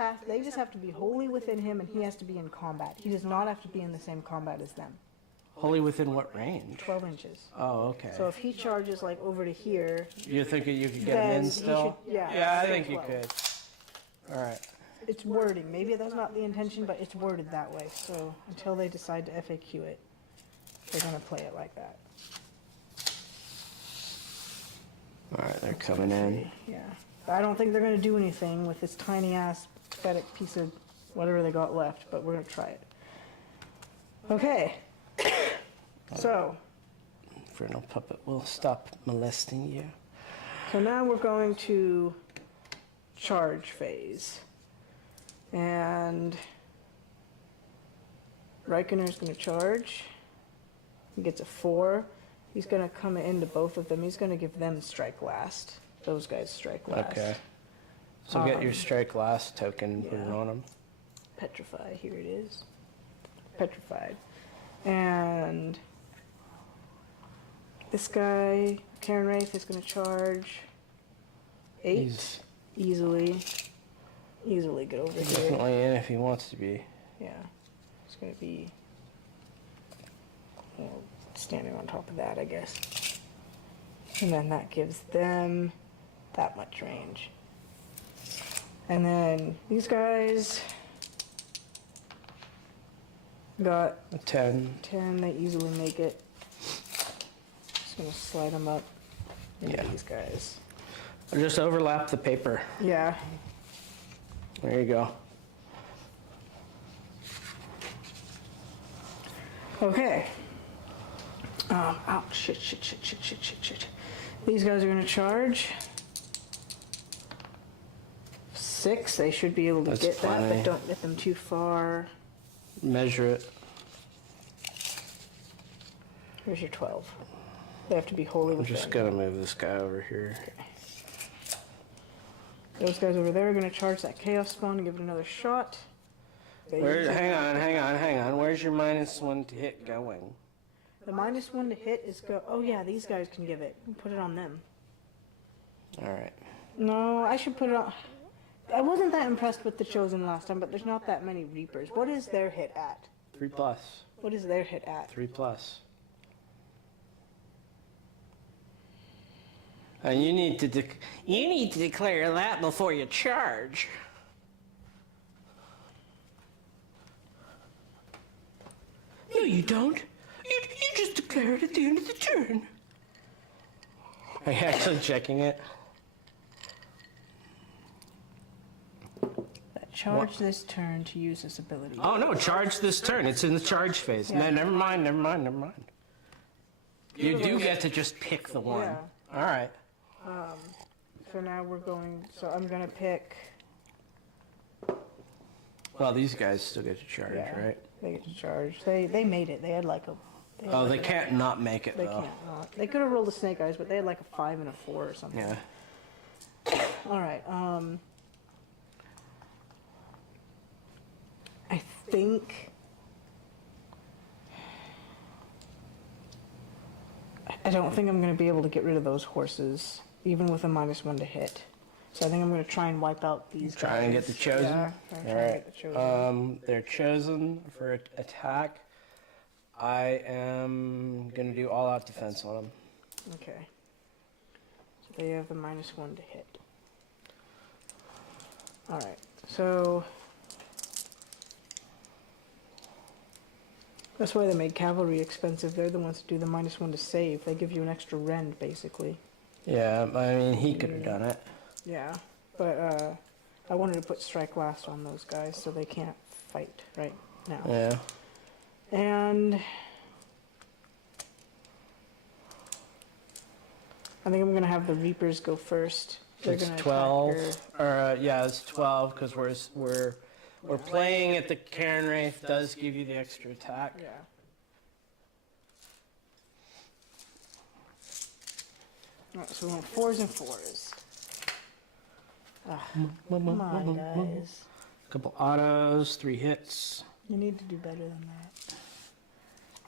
have to be wholly within him, and he has to be in combat. He does not have to be in the same combat as them. Wholly within what range? 12 inches. Oh, okay. So if he charges like over to here, You're thinking you could get him then in he still? should- yeah, Yeah, I say think you 12. could. All right. it's wording. Maybe that's not the intention, but it's worded that way. So until they decide to FAQ it, they're gonna play it like that. All right, they're coming in. Yeah. I don't think they're gonna do anything with this tiny ass pathetic piece of whatever they got left, but we're gonna try it. Okay. So Infernal Puppet will stop molesting you. So now we're going to charge phase. And Reikener's going to charge. He gets a 4. He's going to come into both of them. He's going to give them strike last. Those guys strike last. Okay. So get your strike last token and put it yeah. on them. Petrify, here it is. Petrified. And this guy, Karen Wraith, is going to charge 8. He's Easily get over here. definitely in if he wants to be. Yeah. It's going to be standing on top of that, I guess. And then that gives them that much range. And then these guys got A 10. 10. They easily make it. Just going to slide them up into Yeah. these guys. Or just overlap the paper. Yeah. There you go. Okay. Shit. These guys are going to charge 6. They should be able to That's get that, plenty. but don't get them too far. Measure it. Here's your 12. They have to be wholly I'm within. just gonna move this guy over here. Those guys over there are going to charge that chaos spawn and give it another shot. Hang on. Where's your -1 to hit going? The -1 to hit is go. Oh yeah, these guys can give it. Put it on them. All right. No, I should put it on. I wasn't that impressed with the Chosen last time, but there's not that many Reapers. What is their hit at? 3+. What is their hit at? 3+. And you need to declare that before you charge. No, you don't. You just declare it at the end of the turn. Are you actually checking it? Charge this turn to use this ability. Oh no, charge this turn. It's in the charge phase. Yeah. No, never mind. You do get to just pick the one. Yeah. All right. So now we're going, so I'm gonna pick, Well, these guys still get to charge, yeah, right? they get to charge. They made it, they had like a. had Oh, like they a- can't not make it They though. can't not. They could have rolled a snake eyes, but they had like a 5 and a 4 or something. Yeah. Alright, I think I don't think I'm gonna be able to get rid of those horses, even with a -1 to hit. So I think I'm gonna try and wipe out these Try and get guys. the chosen. Yeah, try and All get the chosen. right. They're chosen for attack. I am gonna do all-out defense on them. Okay. So they have the -1 to hit. Alright, so that's why they made cavalry expensive. They're the ones that do the -1 to save. They give you an extra rend, basically. Yeah, I mean he could have done it. Yeah, but I wanted to put strike last on those guys so they can't fight right now. Yeah. And I think I'm gonna have the Reapers go first. They're It's gonna attack 12. her. Or yeah, it's 12 because we're playing at the Cairn Wraith does give you the extra attack. Yeah. Alright, so we want 4s and 4s. Ah, come on, guys. Couple autos, 3 hits, You need to do better than that.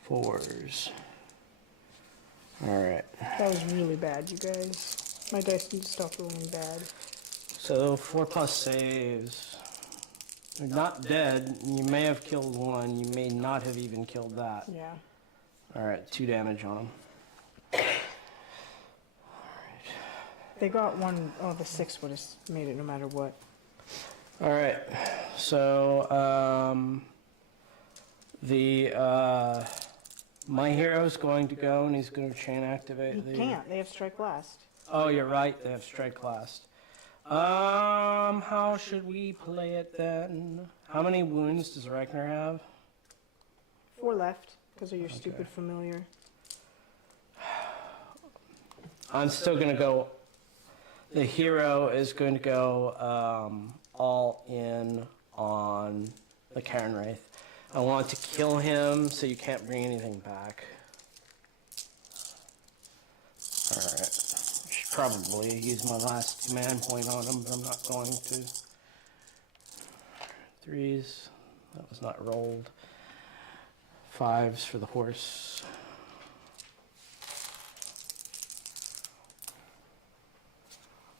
4s. All right. That was really bad, you guys. My dice need to stop rolling bad. So 4+ saves. They're not dead. You may have killed one. You may not have even killed that. Yeah. All right, 2 damage on them. They got one, oh, the 6 would have made it no matter what. All right. So my hero's going to go and he's going to chain activate. You can't, they have strike last. Oh, you're right. They have strike last. How should we play it then? How many wounds does Ragnar have? 4 left, because of your stupid familiar. I'm still gonna go. The hero is going to go all in on the Cairn Wraith. I want to kill him so you can't bring anything back. Alright. Should probably use my last command point on him, but I'm not going to. 3s. That was not rolled. 5s for the horse.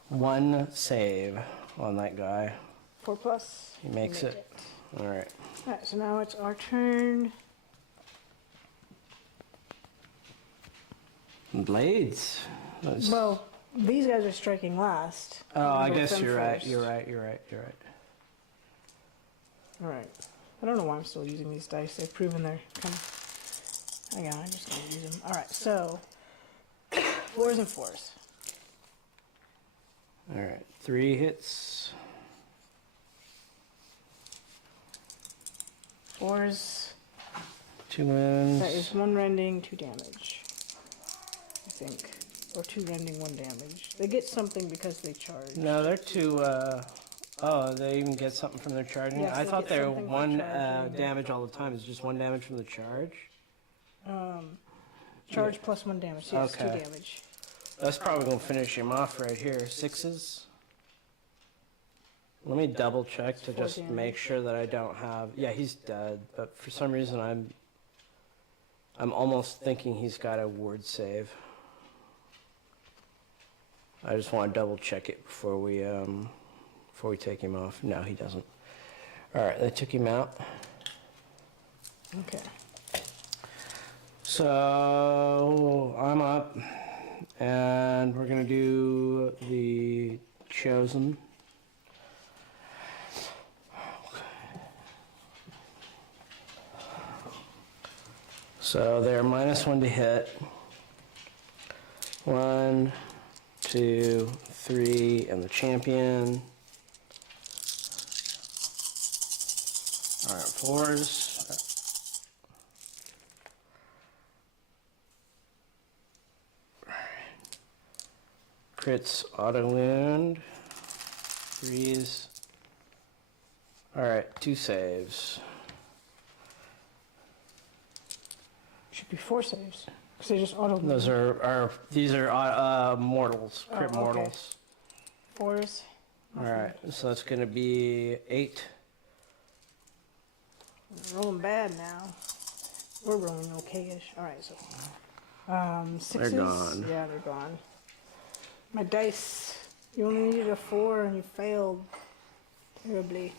One save on that guy. 4 plus. He makes it. Alright. Alright, so now it's our turn. Blades. That's- Well, these guys are striking last. oh, We'll I vote guess them you're right. first. You're right. Alright. I don't know why I'm still using these dice. They've proven they're kind of... Hang on, I'm just going to use them. Alright, so... 4s and 4s. Alright. 3 hits. 4s. 2 wounds. That is 1 rending, 2 damage. I think. Or 2 rending, 1 damage. They get something because they charge. No, they're 2, oh, they even get something from their charging? Yes, I they thought get they were something by 1 charging. damage all the time. It's just 1 damage from the charge? Charge plus 1 damage. Yes, Okay. 2 damage. That's probably going to finish him off right here. 6s. Let me double check to 4 just damage. make sure that I don't have... Yeah, he's dead, but for some reason I'm almost thinking he's got a ward save. I just want to double check it before we take him off. No, he doesn't. Alright, they took him out. Okay. So I'm up, And we're gonna do the chosen. So they're -1 to hit. 1, 2, 3, and the champion. All right, 4s. Crits, auto wound. 3s. All right, 2 saves. Should be 4 saves. Because they just auto. Those these are mortals, crit okay. mortals. 4s. All right, so that's going to be 8. We're rolling bad now. We're rolling okay-ish. All right, so 6s. They're gone. Yeah, they're gone. My dice. You only needed a 4 and you failed terribly.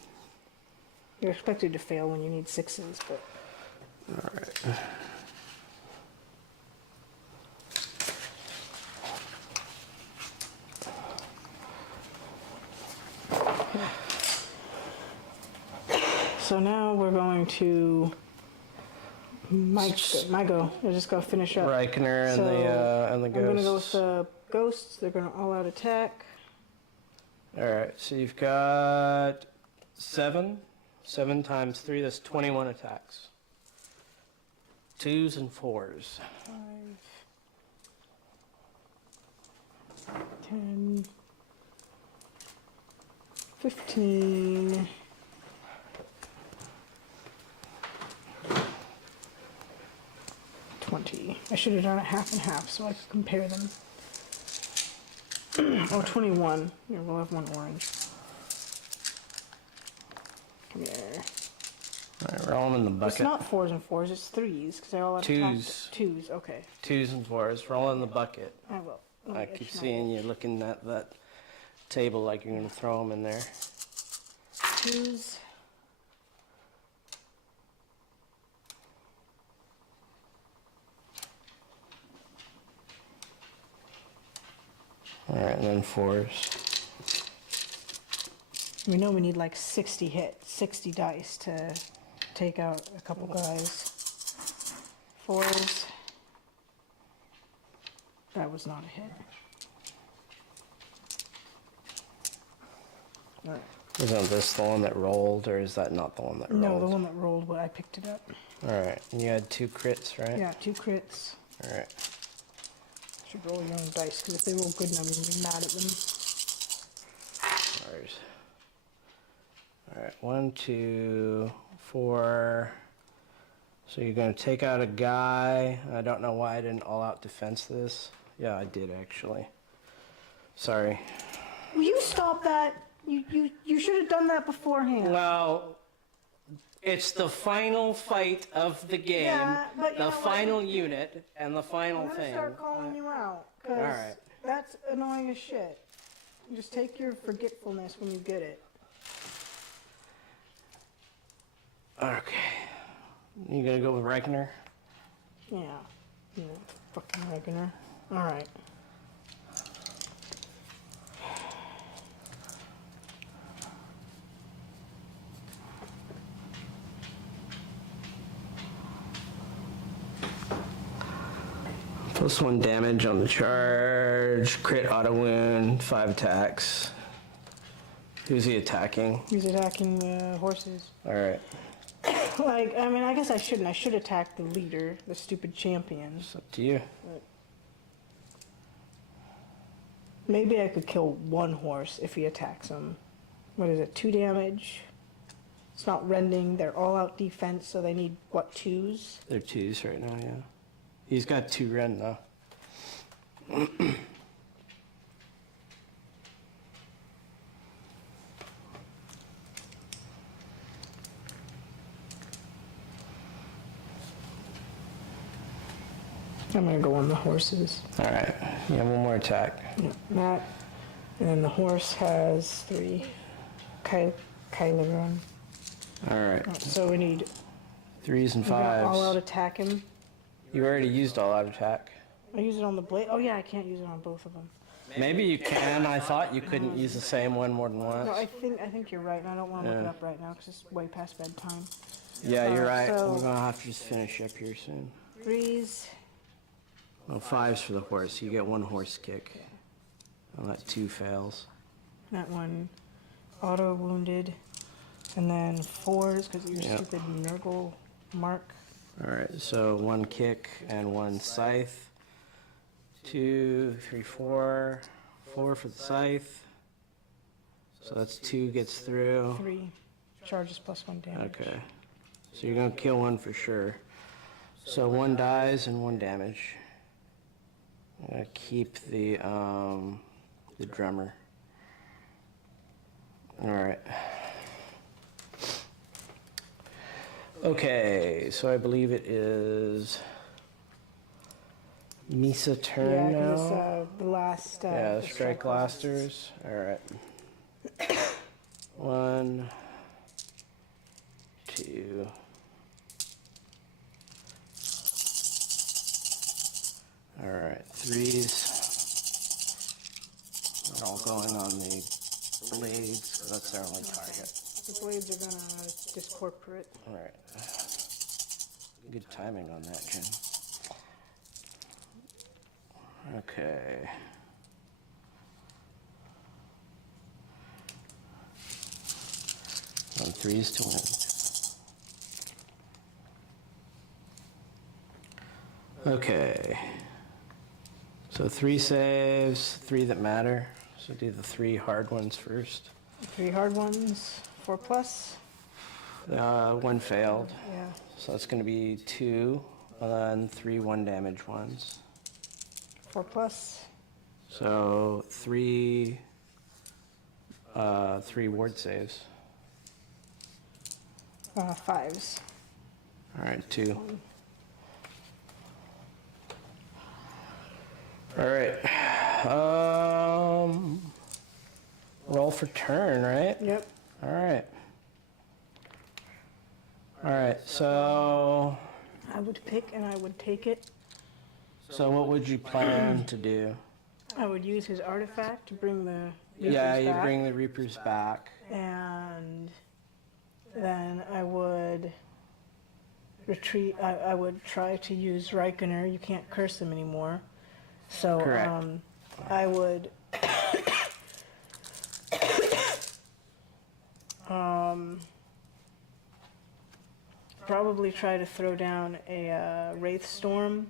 You're expected to fail when you need 6s, but. All right. So now we're going to my go. I just gotta finish up. Reichner and So, the I'm gonna go with ghosts. the ghosts. They're gonna all out attack. All right, so you've got 7. 7 times 3, that's 21 attacks. 2s and 4s. 5, 10, 15. 20. I should have done it half and half so I could compare them. Oh, 21. Here, we'll have 1 orange. Come here. All right, roll them in the It's bucket. not 4s and 4s, it's 3s, because they all have 2s. 2s, okay. 2s and 4s, roll in the bucket. I will. I keep seeing you looking at that table like you're going to throw them in there. 2s. All right, and then 4s. We know we need like 60 dice to take out a couple guys. 4s. That was not a hit. All right. Isn't this the one that rolled, or is that not the one that rolled? No, the one that rolled, but I picked it up. All right, and you had 2 crits, right? Yeah, 2 crits. All right. Should roll your own dice, because if they roll good, I'm going to be mad at them. Ours. All right, 1, 2, 4. So you're going to take out a guy. I don't know why I didn't all-out defense this. Yeah, I did, actually. Sorry. Will you stop that? You should have done that beforehand. Well, it's the final fight of the game, Yeah, but you know the what? final unit, and the final I'm going to thing. start calling you out, All because right. that's annoying as shit. You just take your forgetfulness when you get it. Okay. You gonna go with Reichner? Yeah. Yeah, fucking regular. Alright. +1 damage on the charge, crit auto wound, 5 attacks. Who's he attacking? He's attacking the horses. Alright, Like, I mean, I guess I shouldn't. I should attack the leader, the stupid champion. it's up to you. Maybe I could kill 1 horse if he attacks him. What is it, 2 damage? It's not rending. They're all out defense, so they need, what, 2s? They're 2s right now, yeah. He's got 2 rend though. I'm gonna go on the horses. Alright, yeah, 1 more attack. Yeah, that. And then the horse has 3. Kylo. Alright, So we need 3s and we got all out 5s. attack him. You already used all out attack. I use it on the blade. Oh yeah, I can't use it on both of them. Maybe you can. I thought you couldn't use the same one more than once. No, I think you're right, and I don't want to look it up right now because it's way past bedtime. Yeah, you're right. So- We're gonna have to just finish up here soon. 3s. Well, 5's for the horse. You get 1 horse kick. Well, that 2 fails. That one, auto wounded, and then 4s because of your Yep. stupid Nurgle mark. All right, so 1 kick and 1 scythe. 2, 3, 4. 4 for the scythe. So that's 2 gets through. 3 charges +1 damage. Okay. So you're gonna kill 1 for sure. So 1 dies and 1 damage. I'm gonna keep the drummer. All right. Okay, so I believe it is Misa turn Yeah, now. because it's the last. Yeah, the strike blasters. All right. 1, 2. All right, 3s. They're all going on the blades, 'cause that's their only target. The blades are gonna discorporate. All right. Good timing on that, Jen. Okay. On 3s to win. Okay. So 3 saves, 3 that matter. So do the 3 hard ones first. 3 hard ones, 4+. 1 failed. Yeah. So that's going to be 2, and then 3 1 damage ones. 4+. So 3 ward saves. 5s. All right, 2. All right. Roll for turn, right? Yep. All right. All right. So I would pick and I would take it. what would you plan to do? I would use his artifact to bring the Yeah, Reapers you back, bring the Reapers back. and then I would retreat. I would try to use Reikener. You can't curse him anymore. So Correct. I would probably try to throw down a Wraith Storm.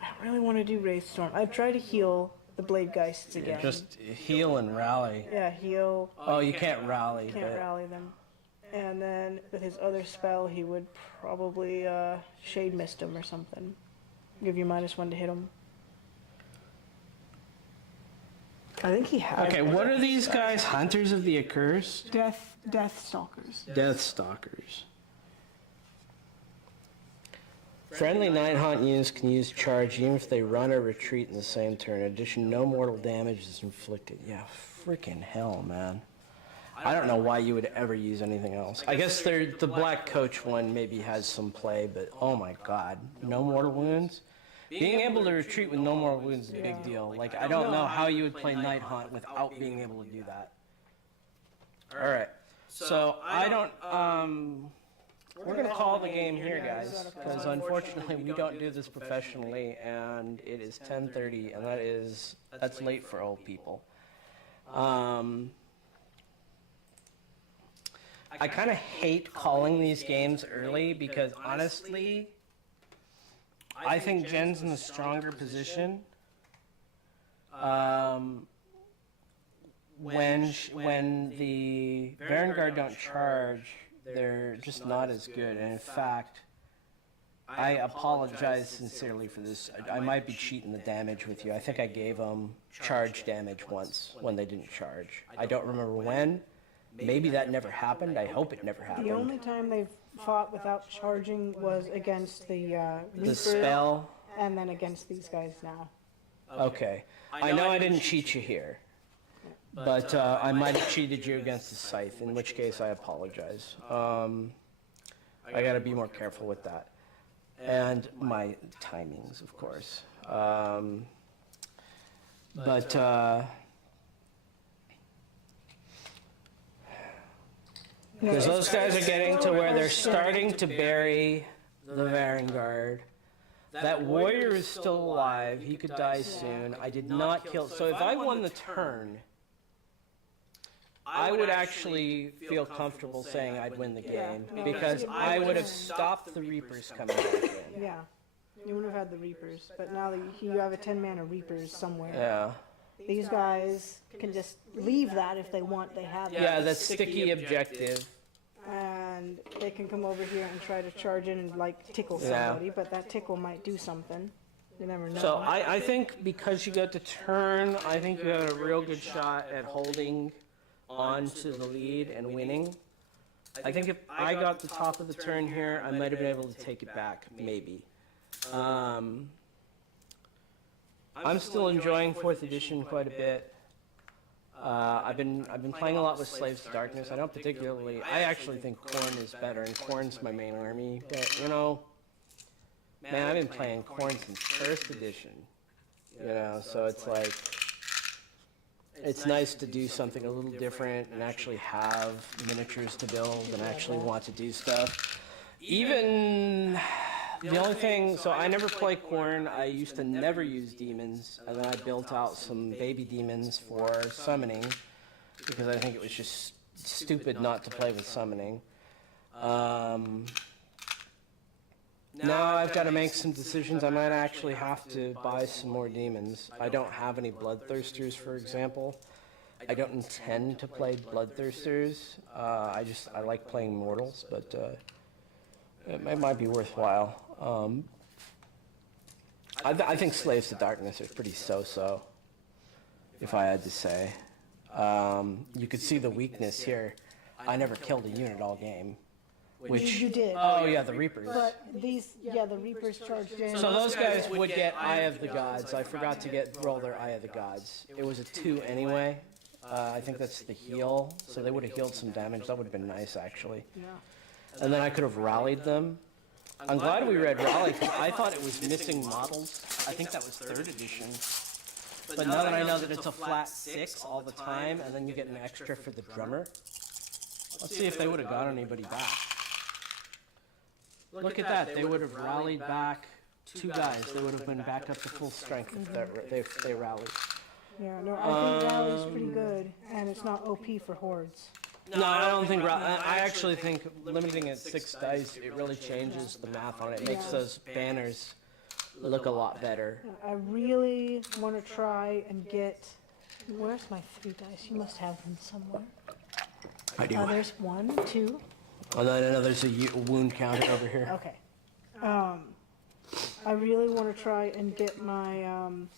I don't really want to do Wraith Storm. I'd try to heal the Blade Geists again. Just heal and rally. Yeah, heal. Oh, you can't rally. Can't but rally them. And then with his other spell, he would probably Shade Mist him or something. Give you -1 to hit him. I think he had Okay, what are these guys? Hunters of the Accursed? Death Stalkers. Death Stalkers. Friendly Nighthaunt units can use charge even if they run or retreat in the same turn. In addition, no mortal damage is inflicted. Yeah, freaking hell, man. I don't know why you would ever use anything else. I guess the Black Coach one maybe has some play, but oh my god, no mortal wounds? Being able to retreat with no mortal wounds is a big deal. Like, I don't know how you would play Nighthaunt without being able to do that. Alright, so I don't, we're gonna call the game here, guys, because unfortunately we don't do this professionally, and it is 10:30, and that's late for old people. I kind of hate calling these games early because honestly, I think Jen's in a stronger position. When the Vanguard don't charge, they're just not as good. And in fact, I apologize sincerely for this. I might be cheating the damage with you. I think I gave them charge damage once when they didn't charge. I don't remember when. Maybe that never happened. I hope it never happened. The only time they've fought without charging was against the The Reaper, spell. and then against these guys now. Okay. I know I didn't cheat you here, but I might have cheated you against the scythe, in which case I apologize. I got to be more careful with that. and my timings, of course. But because those guys are getting to where they're starting to bury the Vanguard. That warrior is still alive. He could die soon. I did not kill. So if I won the turn, I would actually feel comfortable saying I'd win the game because I would have stopped the Reapers coming back in. Yeah. You wouldn't have had the Reapers, but now that you have a 10-mana Reapers somewhere. Yeah. These guys can just leave that if they want. They have Yeah, that's sticky objective. and they can come over here and try to charge in and like tickle somebody, but that tickle might do something. You never know. So I think because you got the turn, I think you had a real good shot at holding on to the lead and winning. I think if I got the top of the turn here, I might have been able to take it back, maybe. I'm still enjoying 4th edition quite a bit. I've been playing a lot with Slaves to Darkness. I don't particularly. I actually think Khorne is better, and Khorne's my main army. But you know, man, I've been playing Khorne since 1st edition. You know, so it's like it's nice to do something a little different and actually have miniatures to build and actually want to do stuff. Even the only thing, so I never play Khorne. I used to never use demons, and then I built out some baby demons for summoning because I think it was just stupid not to play with summoning. Now I've got to make some decisions. I might actually have to buy some more demons. I don't have any Bloodthirsters, for example. I don't intend to play Bloodthirsters. I like playing Mortals, but it might be worthwhile. I think Slaves to Darkness are pretty so-so, if I had to say. You could see the weakness here. I never killed a unit all game. Which you did. Oh yeah, the Reapers. But these, yeah, the Reapers charged in. So those guys would get Eye of the Gods. I forgot to roll their Eye of the Gods. It was a 2 anyway. I think that's the heal. So they would have healed some damage. That would have been nice, actually. Yeah. And then I could have rallied them. I'm glad we read Rally because I thought it was missing models. I think that was 3rd edition. But now that I know that it's a flat 6 all the time, and then you get an extra for the drummer, let's see if they would have got anybody back. Look at that. They would have rallied back 2 guys. They would have been back up to full strength if they rallied. Yeah, no, I think Rally's pretty good, and it's not OP for hordes. No, I don't think. I actually think limiting it 6 dice, it really changes the math on it. It makes those banners look a lot better. I really want to try and get. Where's my 3 dice? You must have them somewhere. I do. There's 1, 2. And then there's a wound counter over here. Okay. I really want to try and get my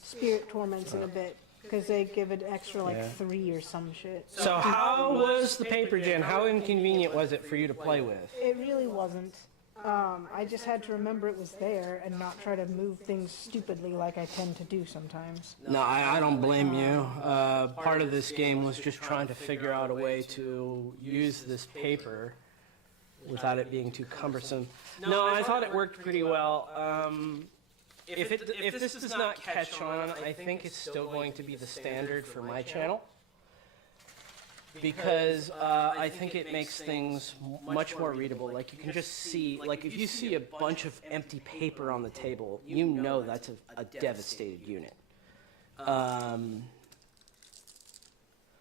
Spirit Torments in a bit, because they give it extra like 3 or some shit. So how was the paper gen? How inconvenient was it for you to play with? It really wasn't. I just had to remember it was there and not try to move things stupidly like I tend to do sometimes. No, I don't blame you. Part of this game was just trying to figure out a way to use this paper without it being too cumbersome. No, I thought it worked pretty well. If this does not catch on, I think it's still going to be the standard for my channel. Because I think it makes things much more readable. Like you can just see, like if you see a bunch of empty paper on the table, you know that's a devastated unit.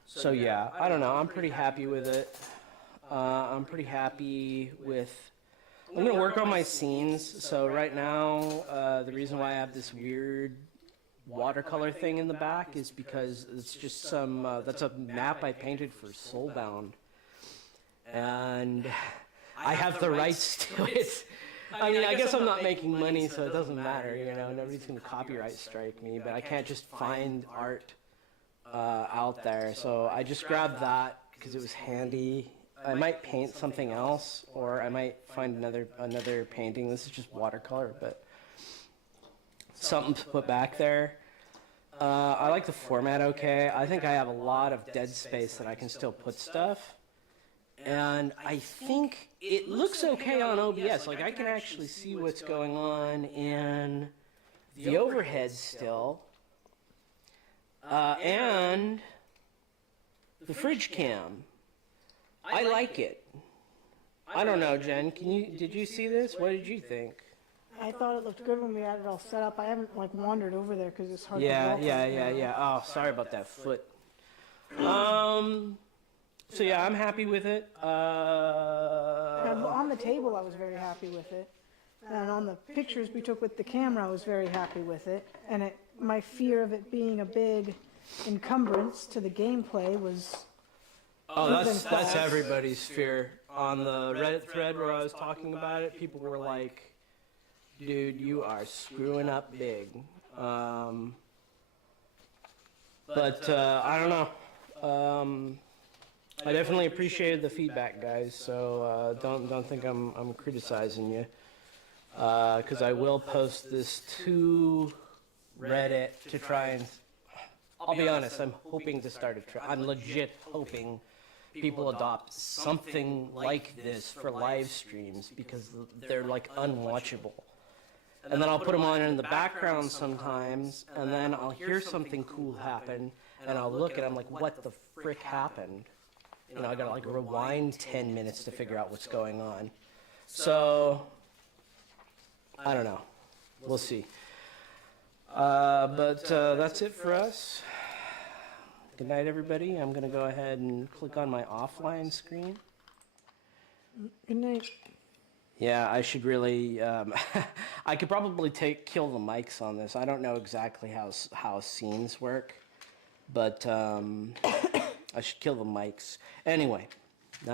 So yeah, I don't know. I'm pretty happy with it. I'm pretty happy with. I'm gonna work on my scenes. So right now, the reason why I have this weird watercolor thing in the back is because it's just some. That's a map I painted for Soulbound, and I have the rights to it. I mean, I guess I'm not making money, so it doesn't matter. You know, nobody's gonna copyright strike me, but I can't just find art out there. So I just grabbed that because it was handy. I might paint something else, or I might find another painting. This is just watercolor, but something to put back there. I like the format okay. I think I have a lot of dead space that I can still put stuff. And I think it looks okay on OBS. Like, I can actually see what's going on in the overhead still. And the fridge cam. I like it. I don't know, Jen. Did you see this? What did you think? I thought it looked good when we had it all set up. I haven't like wandered over there because it's hard to Yeah, walk. yeah. Oh, sorry about that foot. So yeah, I'm happy with it. On the table, I was very happy with it. And on the pictures we took with the camera, I was very happy with it. And my fear of it being a big encumbrance to the gameplay was... Oh, that's everybody's fear. On the Reddit thread where I was talking about it, people were like, dude, you are screwing up big. But I don't know. I definitely appreciated the feedback, guys. So don't think I'm criticizing you, because I will post this to Reddit to try and. I'll be honest. I'm hoping to start a trend. I'm legit hoping people adopt something like this for live streams because they're like unwatchable. And then I'll put them on in the background sometimes, and then I'll hear something cool happen, and I'll look and I'm like, what the frick happened? You know, I gotta like rewind 10 minutes to figure out what's going on. So, I don't know. We'll see. But that's it for us. Good night, everybody. I'm gonna go ahead and click on my offline screen. Good night. Yeah, I should really. I could probably kill the mics on this. I don't know exactly how scenes work, but I should kill the mics anyway.